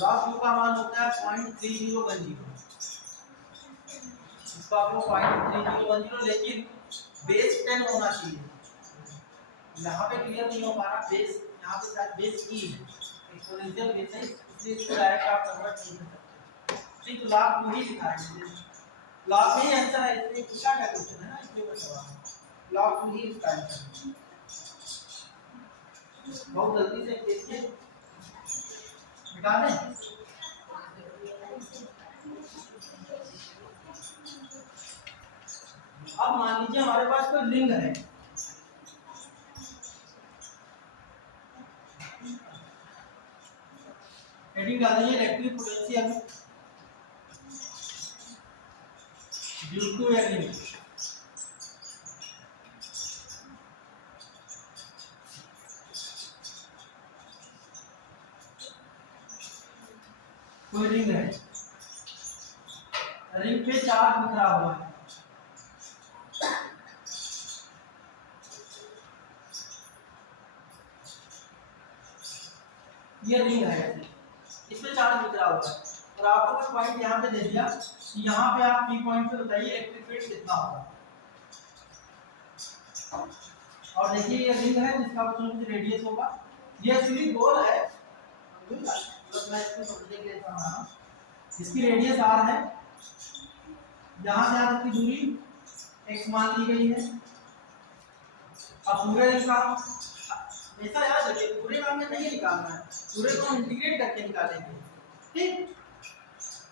लॉग क्यू का मान होता है 0.3010, इसको आप लोग 0.3010, लेकिन बेस 10 होना चाहिए। यहाँ पे क्लियर नहीं हो पा रहा, बेस यहाँ पे शायद बेस की है एक्सपोनेंशियल बेस है, इसलिए इसको डायरेक्ट आप कन्वर्ट नहीं कर सकते। ठीक, तो लॉग क्यू ही लिखा है, लॉग में ही आंसर है, इसलिए पूछा क्या क्वेश्चन है ना, इसलिए वो जवाब लॉग क्यू ही इसका आंसर है। बहुत जल्दी से देखिए, मिटा दें। अब मान लीजिए हमारे पास कोई लिंग है, हेडिंग डाल दीजिए electric potential due to a ring. कोई रिंग है, रिंग पे चार्ज बिखरा हुआ है, ये रिंग है, इसमें चार्ज बिखरा हुआ है, और आपको कोई पॉइंट यहाँ पे दे दिया कि यहाँ पे आप पी पॉइंट पे बताइए इलेक्ट्रिक फील्ड कितना होगा। और देखिए ये रिंग है जिसका कुछ रेडियस होगा, ये एक्चुअली गोल है, बस मैं इसको समझने के लिए बना रहा हूं। इसकी रेडियस r है, यहाँ से यहाँ तक की दूरी x मान ली गई है। अब पूरे रिंग का ऐसा याद रखिए, पूरे काम में नहीं निकालना है, पूरे को हम इंटीग्रेट करके निकालेंगे, ठीक।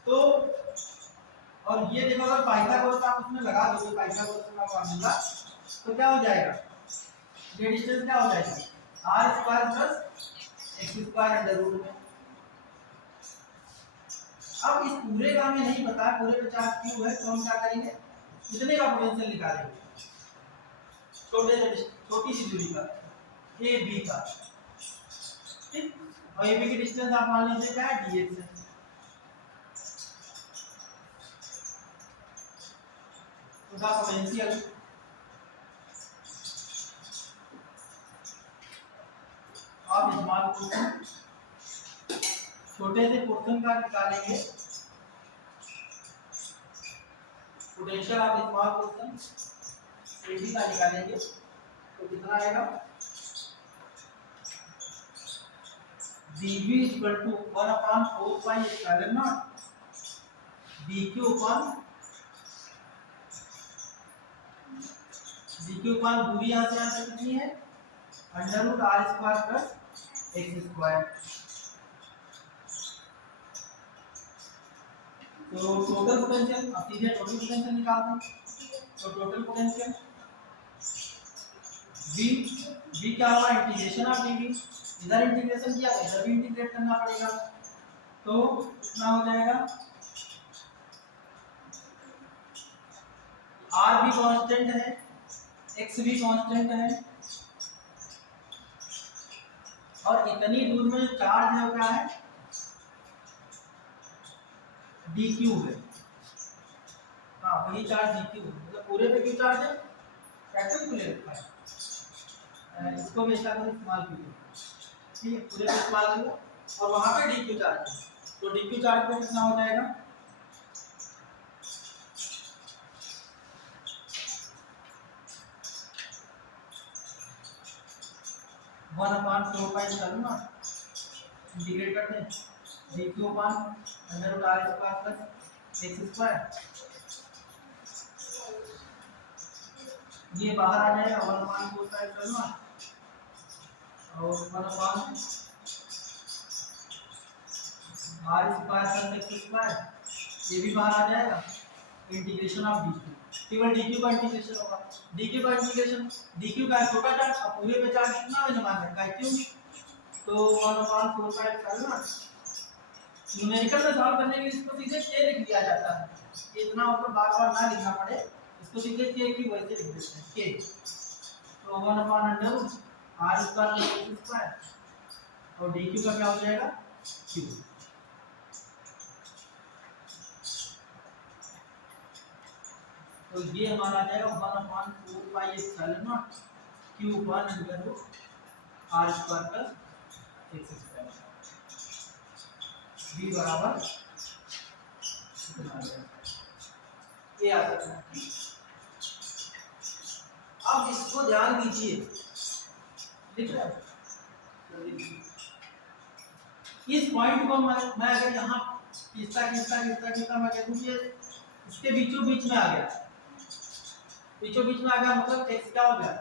तो और ये देखो अगर पाइथागोरस आप उसमें लगा दोगे, पाइथागोरस का फार्मूला, तो क्या हो जाएगा, ये डिस्टेंस क्या हो जाएगा, r² + x² अंडर रूट में। अब इस पूरे का हमें नहीं पता, पूरे पे चार्ज क्यू है, तो हम क्या करेंगे, इतने का पोटेंशियल निकालेंगे, छोटी सी दूरी का ए बी का, ठीक। और ए बी की डिस्टेंस आप मान लीजिए क्या है, dx है। तो का पोटेंशियल आप इस्तेमाल पोर्शन, छोटे से पोर्शन का निकालेंगे पोटेंशियल, आप इस्तेमाल पोर्शन ए बी का निकालेंगे, तो कितना आएगा, dv = 1/4 pi epsilon naught dq दूरी यहाँ से यहाँ तक कितनी है, √r² + x²। तो टोटल पोटेंशियल, अब सीधे टोटल पोटेंशियल निकालते हैं, तो टोटल पोटेंशियल v क्या होगा, इंटीग्रेशन ऑफ dv, इधर इंटीग्रेशन किया इधर भी इंटीग्रेट करना पड़ेगा, तो कितना हो जाएगा, r भी कांस्टेंट है, x भी कांस्टेंट है, और इतनी दूर में जो चार्ज है वो क्या है, dq है, हाँ वही चार्ज dq है, मतलब पूरे पे क्यों चार्ज है, कैपिटल खुले रखा है, इसको भी ऐसा कर इस्तेमाल कीजिए, ठीक है, पूरे पे इस्तेमाल करो, और वहां पे dq चार्ज है, तो dq चार्ज पे कितना हो जाएगा, वन अपान 4 पाई epsilon naught, इंटीग्रेट करते हैं, dq √r² + x², ये बाहर आ जाएगा 1/4 पाई epsilon naught, और 1/r² + x², ये भी बाहर आ जाएगा, इंटीग्रेशन ऑफ dq, केवल dq का इंटीग्रेशन होगा, dq का इंटीग्रेशन, dq का छोटा चार्ज, अब पूरे पे चार्ज कितना मैंने मान रखा है, क्यों, तो 1/4 पाई epsilon naught। न्यूमेरिकल में सॉल्व करने के लिए इसको सीधे k लिख दिया जाता है, इतना ऊपर बार-बार ना लिखना पड़े, इसको सीधे k की वजह से लिख देते हैं, k, तो 1/√r² + x², और dq का क्या हो जाएगा, q। तो ये हमारा आ जाएगा 1/4 pi epsilon naught q √r² + x²। V बराबर इतना आ जाएगा, ये आ सकता है। अब इसको ध्यान दीजिए, लिख रहे हैं? इस पॉइंट को मैं अगर यहाँ खींचता मैं कह दूं कि इसके बीचों बीच में आ गया, बीचों बीच में आ गया मतलब x क्या हो गया,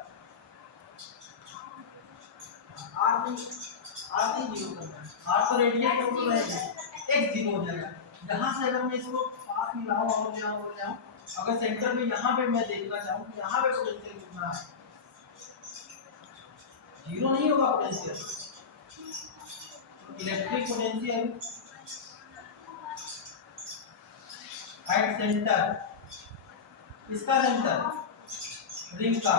r नहीं जीरो करना है, r तो रेडियस में तो रहेगा, x जीरो हो जाएगा। यहाँ से अगर मैं इसको पास मिलाऊं और ले आऊं, अगर सेंटर में यहाँ पे मैं देखना चाहूँ तो यहाँ पे पोटेंशियल कितना है, जीरो नहीं होगा potential. Electric potential at centre, इसका सेंटर रिंग का,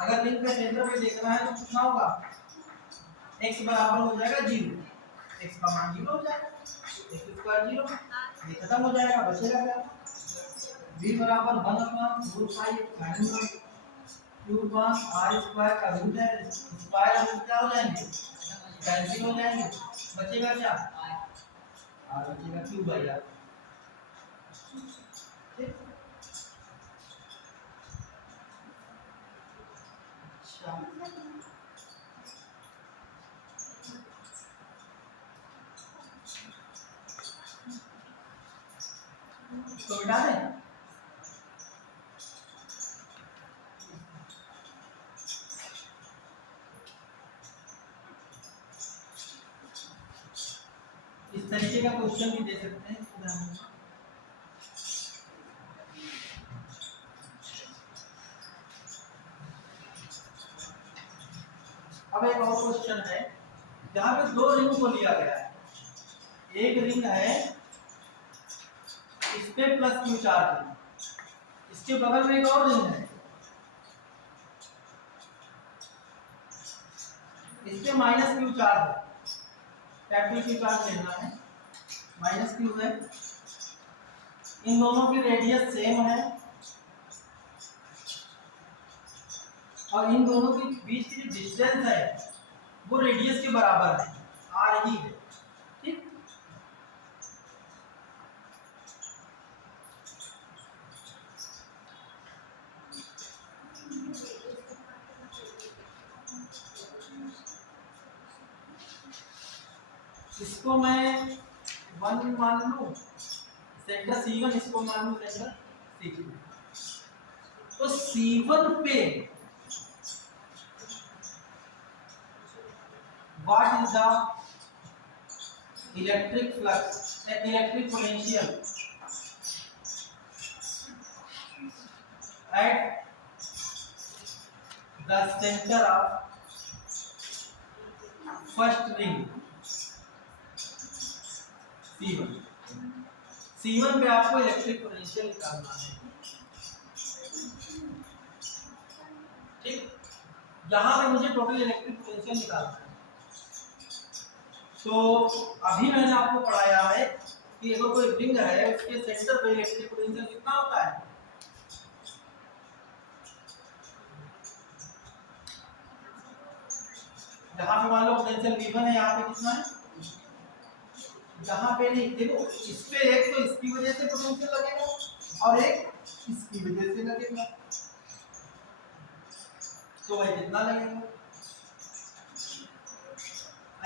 अगर रिंग के सेंटर पे देखना है तो कितना होगा, x बराबर हो जाएगा जीरो, x का मान जीरो हो जाएगा, x स्क्वायर जीरो, ये खत्म हो जाएगा, बचेगा क्या, v बराबर 1/4 क्यूब r स्क्वायर का रूट है, स्क्वायर रूट क्या हो जाएंगे, कैंसिल हो जाएंगे, बचेगा क्या, r बचेगा क्यूब बाई r। तो मिटा दें, इस तरीके का क्वेश्चन भी दे सकते हैं। अब एक और क्वेश्चन है जहां पे दो रिंग को लिया गया है, एक रिंग है इस पे प्लस क्यू चार्ज है, इसके बगल में एक और रिंग है इस पे माइनस क्यू चार्ज है, कैपिटल क्यू चार्ज लेना है, माइनस क्यू है, इन दोनों की रेडियस सेम है और इन दोनों के बीच की डिस्टेंस है वो रेडियस के बराबर है, आर ही है, ठीक। इसको मैं 1 मान लूं, सेंटर C1, इसको मान लूं सेंटर C2, तो C1 पे what is the electric flux, electric potential at the center of first ring C1, C1 पे आपको इलेक्ट्रिक पोटेंशियल निकालना है, ठीक। यहाँ पे मुझे टोटल इलेक्ट्रिक पोटेंशियल निकालना है। तो अभी मैंने आपको पढ़ाया है कि अगर कोई रिंग है उसके सेंटर पे इलेक्ट्रिक पोटेंशियल कितना होता है, यहाँ पे मान लो पोटेंशियल V1 है, यहाँ पे कितना है, यहाँ पे नहीं, देखो इस पे एक तो इसकी वजह से पोटेंशियल लगेगा और एक इसकी वजह से लगेगा, तो भाई कितना लगेगा।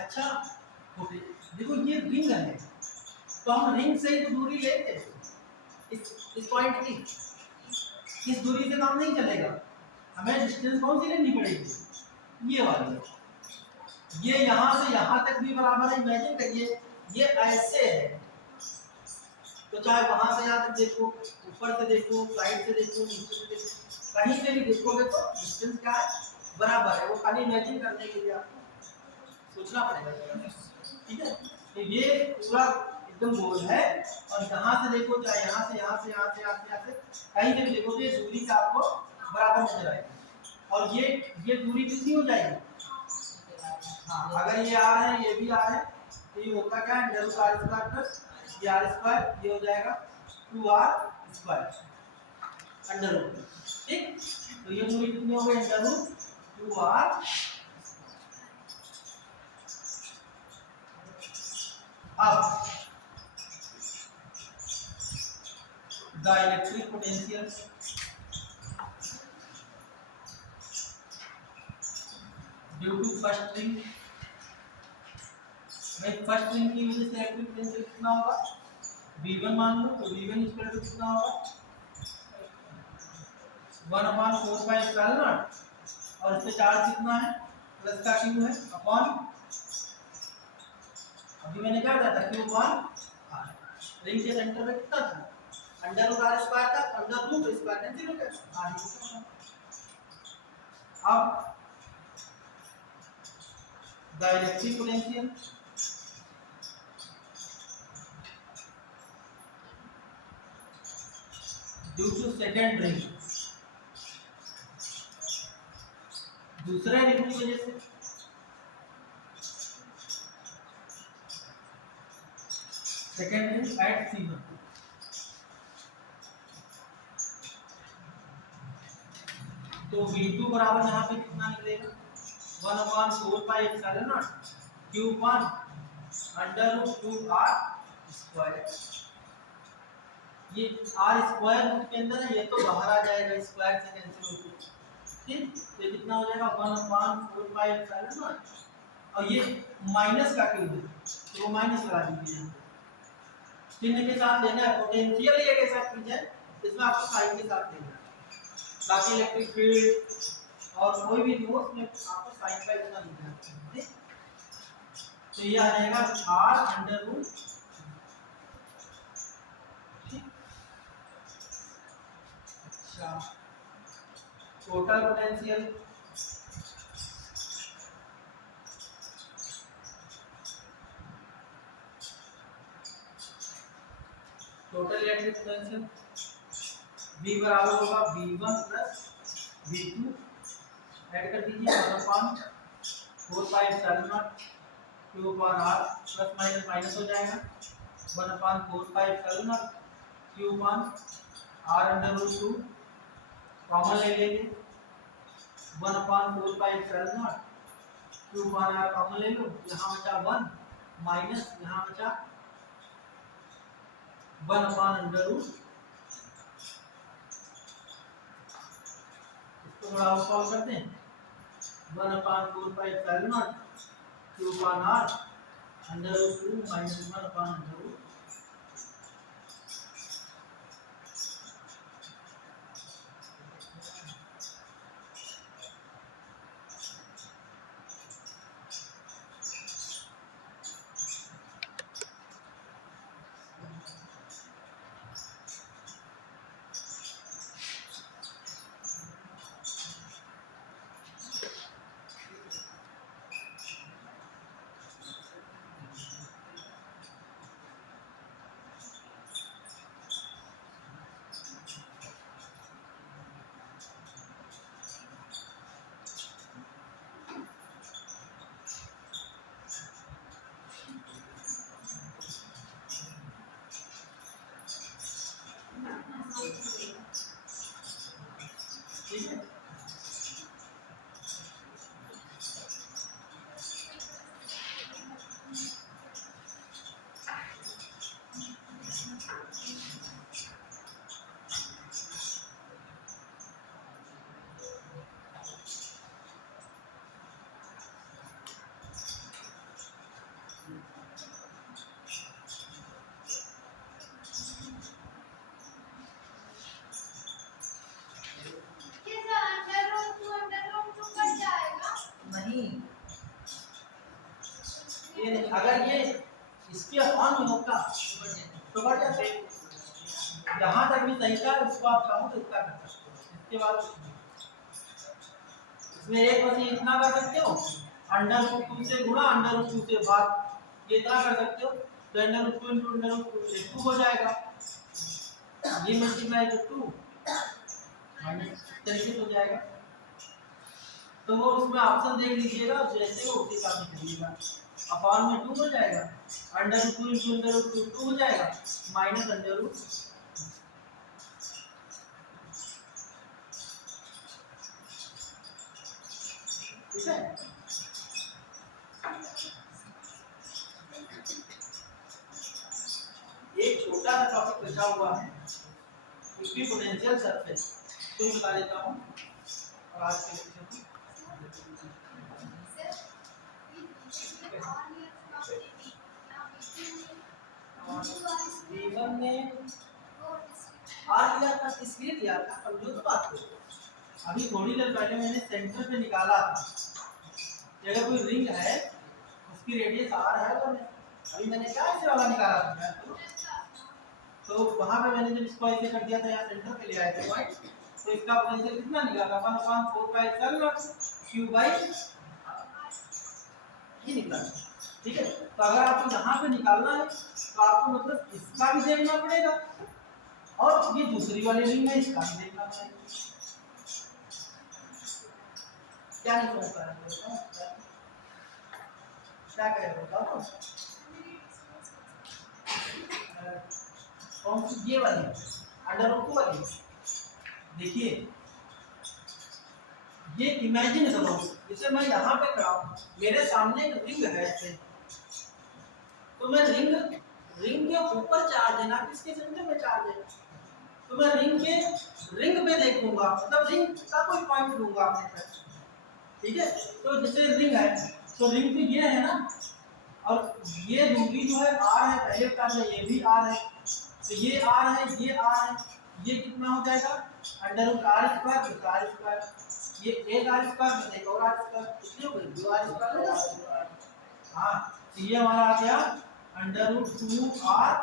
अच्छा देखो ये रिंग है तो हम रिंग से ही तो दूरी लेंगे, इस पॉइंट की, इस दूरी से काम नहीं चलेगा, हमें डिस्टेंस कौन सी लेनी पड़ेगी, ये वाली, ये यहाँ से यहाँ तक भी बराबर है, इमेजिन करिए ये ऐसे है, तो चाहे वहां से यहाँ तक देखो, ऊपर से देखो, साइड से देखो, नीचे से देखो, कहीं से भी देखोगे तो डिस्टेंस क्या है, बराबर है, वो खाली इमेजिन करने के लिए आपको सोचना पड़ेगा, ठीक है। तो ये पूरा एकदम गोल है और यहाँ से देखो, चाहे यहाँ से कहीं से भी देखो तो ये दूरी का आपको बराबर नजर आएगी, और ये दूरी कितनी हो जाएगी, हाँ अगर ये आर है ये भी आर है तो ये होता क्या है, under root R square plus ये आर स्क्वायर, ये हो जाएगा 2r स्क्वायर अंडर रूट, ठीक। तो ये दूरी कितनी हो गई, अंडर रूट 2r। अब the electric potential due to first ring, first ring की वजह से इलेक्ट्रिक पोटेंशियल कितना होगा, V1 मान लो, तो V1 इक्वल टू कितना होगा 1/4πε0, और इस पे चार्ज कितना है, प्लस का Q है, अपॉन, अभी मैंने क्या बताया था, Q अपॉन R। रिंग के सेंटर में कितना था, √r² था, √² कैंसिल हो गया, R ही था। अब the electric potential due to second ring, दूसरे रिंग की वजह से, सेकेंड रिंग एट C1, तो V2 बराबर यहाँ पे कितना निकलेगा 1/4πε0 Q वन √2r², ये r² रूट के अंदर है, ये तो बाहर आ जाएगा, स्क्वायर से कैंसिल हो जाएगा, ठीक, तो कितना हो जाएगा 1/4πε0, और ये माइनस का क्यों है, तो वो माइनस लगा दीजिए, चिन्ह के साथ लेना है, पोटेंशियल ये के साथ की जाए, इसमें आपको साइन के साथ लेना है, ताकि इलेक्ट्रिक फील्ड और कोई भी हो उसमें आपको साइन का इतना लिखना है, ठीक, तो ये आ जाएगा r√, अच्छा, total potential electric potential V बराबर होगा V1 प्लस V2, ऐड कर दीजिए 1/4πε0 Q पर R, प्लस माइनस माइनस हो जाएगा 1/4πε0 Q पर R√2, कॉमन ले लेंगे 1/4πε0 Q पर R कॉमन ले लो, यहाँ बचा 1 माइनस यहाँ बचा 1/√, इसको थोड़ा और सॉल्व करते हैं, 1/4πε0 Q पर R √2 माइनस 1/√, ठीक है, नहीं ये अगर ये इसके अपॉन में होता तो बढ़ जाते, यहाँ तक भी सही था, इसको आप चाहो तो इतना कर सकते हो, इसके बाद इसमें एक बस इतना कर सकते हो, √2 से गुणा √2 से भाग, ये इतना कर सकते हो, तो √2 × √2 हो जाएगा, ये मल्टीप्लाई तो 2 माइनस तरीके से हो जाएगा, तो वो उसमें ऑप्शन देख लीजिएगा, जैसे वो उसी हिसाब से करिएगा, अपॉन में 2 हो जाएगा, √2 × √2 2 हो जाएगा, माइनस √, ठीक है, एक छोटा सा टॉपिक बचा हुआ है, इक्विपोटेंशियल सरफेस तो बता देता हूँ और आज के लेक्चर की V1 ने R लिया था, इसलिए लिया था, समझो तो बात को। अभी थोड़ी देर पहले मैंने सेंटर पे निकाला था कि अगर कोई रिंग है उसकी रेडियस R है तो अभी मैंने क्या ऐसे वाला निकाला था तो वहां पे मैंने जब इसको ऐसे कर दिया था, यहाँ सेंटर पे ले आए थे पॉइंट, तो इसका पोटेंशियल कितना निकाला 1/4 ये निकला। ठीक है, तो अगर आपको यहाँ पे निकालना है तो आपको मतलब इसका भी देखना पड़ेगा और ये दूसरी वाली रिंग है इसका भी देखना पड़ेगा। क्या नहीं समझ पा रहे क्या कह रहे बताओ। कौन सी ये वाली अंडर वाली? देखिए ये इमेजिन करो, जैसे मैं यहाँ पे खड़ा हूँ, मेरे सामने एक रिंग है ऐसे, तो मैं रिंग के ऊपर चार्ज है ना किसके सेंटर में चार्ज है, तो मैं रिंग पे देखूंगा, मतलब रिंग का कोई पॉइंट लूंगा अपने पास। ठीक है, तो जैसे रिंग है तो रिंग पे ये है ना, और ये दूरी जो है R है, पहले बता दिया ये भी R है, तो ये R है, ये R है, ये कितना हो जाएगा √R² + R², ये एक R² + एक और R², कितनी हो गई 2 R² होगा। हाँ, तो ये हमारा आ गया √2R,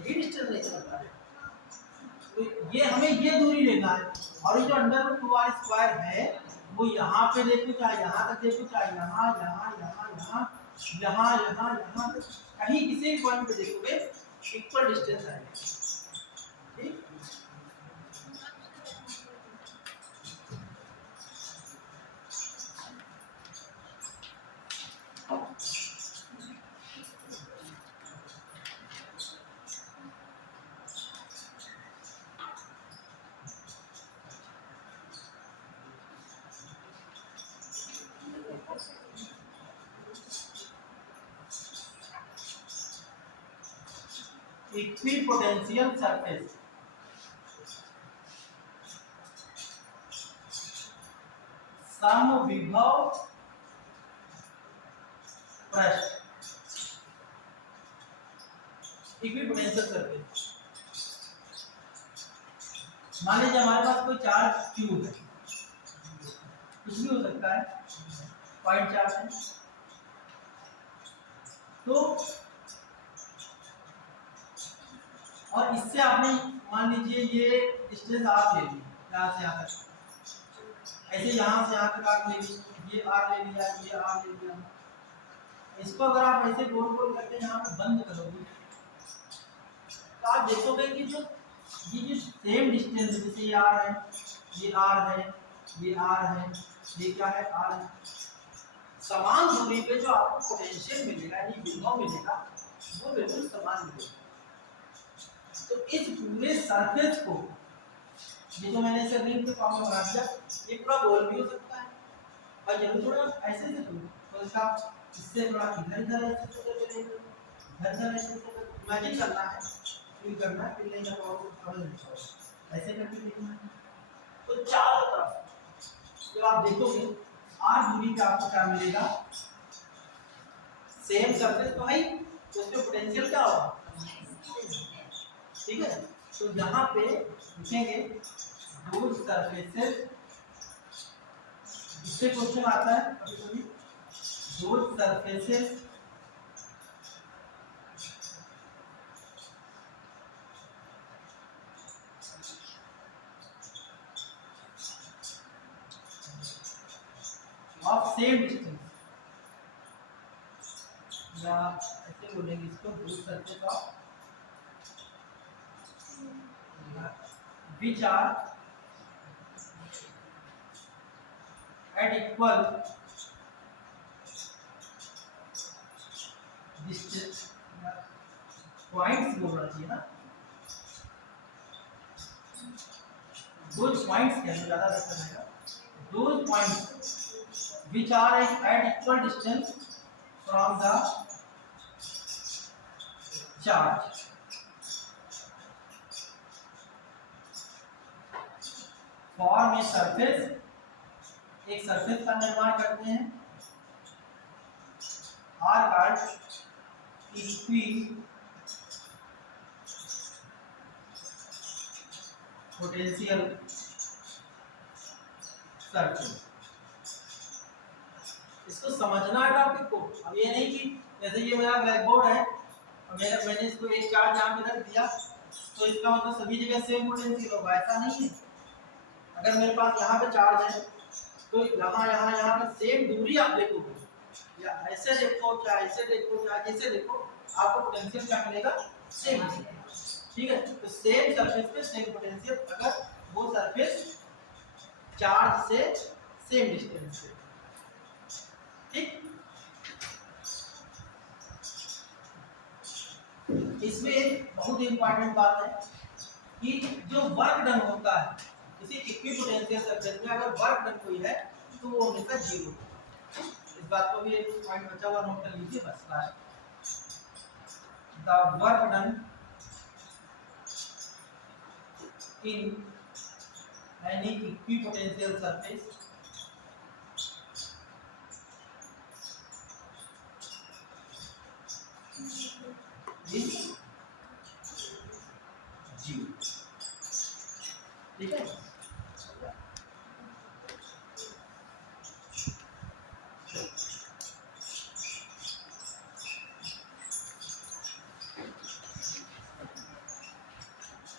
यही डिस्टेंस नहीं चल पा रहा है, तो ये हमें ये दूरी लेना है, और ये जो √2R² है वो यहाँ पे देखो, चाहे यहाँ तक देखो, चाहे यहाँ यहाँ यहाँ यहाँ यहाँ यहाँ यहाँ कहीं किसी भी पॉइंट पे देखोगे इक्वल डिस्टेंस आएगा। ठीक, इक्विपोटेंशियल सरफेस समविभव पृष्ठ, इक्विपोटेंशियल सरफेस। मान लीजिए हमारे पास कोई चार्ज Q है, कुछ भी हो सकता है, पॉइंट चार्ज है, तो और इससे आपने मान लीजिए ये डिस्टेंस आप ले ली यहाँ से यहाँ तक, ऐसे यहाँ से यहाँ तक आप ले ली, ये R ले लिया, ये R ले लिया, इसको अगर आप ऐसे गोल गोल करके यहाँ पे बंद करोगे तो आप देखोगे कि जो ये सेम डिस्टेंस, जैसे ये R है, ये R है, ये R है, ये क्या है R है, समान दूरी पे जो आपको पोटेंशियल मिलेगा, ये विभव मिलेगा, वो बिल्कुल समान मिलेगा। तो इस पूरे सरफेस को, ये जो मैंने इसे रिंग के फॉर्म में बना दिया, ये पूरा गोल भी हो सकता है और जरूर थोड़ा ऐसे से तो इसका इससे थोड़ा इधर इधर ऐसे इमेजिन करना है, फील करना है, फील नहीं कर पाओगे समझ नहीं पाओगे, ऐसे करके देखना है। तो चारों तरफ जब आप देखोगे R दूरी पे आपको क्या मिलेगा, सेम सरफेस तो है, तो उसके पोटेंशियल क्या होगा। ठीक है, तो यहाँ पे लिखेंगे दो सरफेसेस, इससे क्वेश्चन आता है कभी कभी, दो सरफेसेस ऑफ सेम डिस्टेंस, या ऐसे बोलेंगे इसको, दो surface of which are at equal distance, points बोलना चाहिए ना, those points क्या है ज़्यादा बेहतर रहेगा, those points which are at equal distance from the charge, form a surface, एक सरफेस का निर्माण करते हैं are called equipotential surface. इसको समझना है टॉपिक को। अब ये नहीं कि जैसे ये मेरा ब्लैक बोर्ड है और मैंने इसको एक चार्ज यहाँ पे रख दिया तो इसका मतलब सभी जगह सेम पोटेंशियल होगा, ऐसा नहीं है। अगर मेरे पास यहाँ पे चार्ज है तो यहाँ पे सेम दूरी आप देखोगे, या ऐसे देखो चाहे ऐसे देखो चाहे जैसे देखो, आपको पोटेंशियल क्या मिलेगा, सेम। ठीक है, तो सेम सरफेस पे सेम पोटेंशियल अगर वो सरफेस चार्ज से सेम डिस्टेंस पे। ठीक, इसमें एक बहुत इंपॉर्टेंट बात है कि जो वर्क डन होता है किसी इक्विपोटेंशियल सरफेस में, अगर वर्क डन कोई है तो वो हमेशा जीरो। इस बात को भी एक पॉइंट बचा हुआ नोट कर लीजिए बस। Last the work done in any equipotential surface is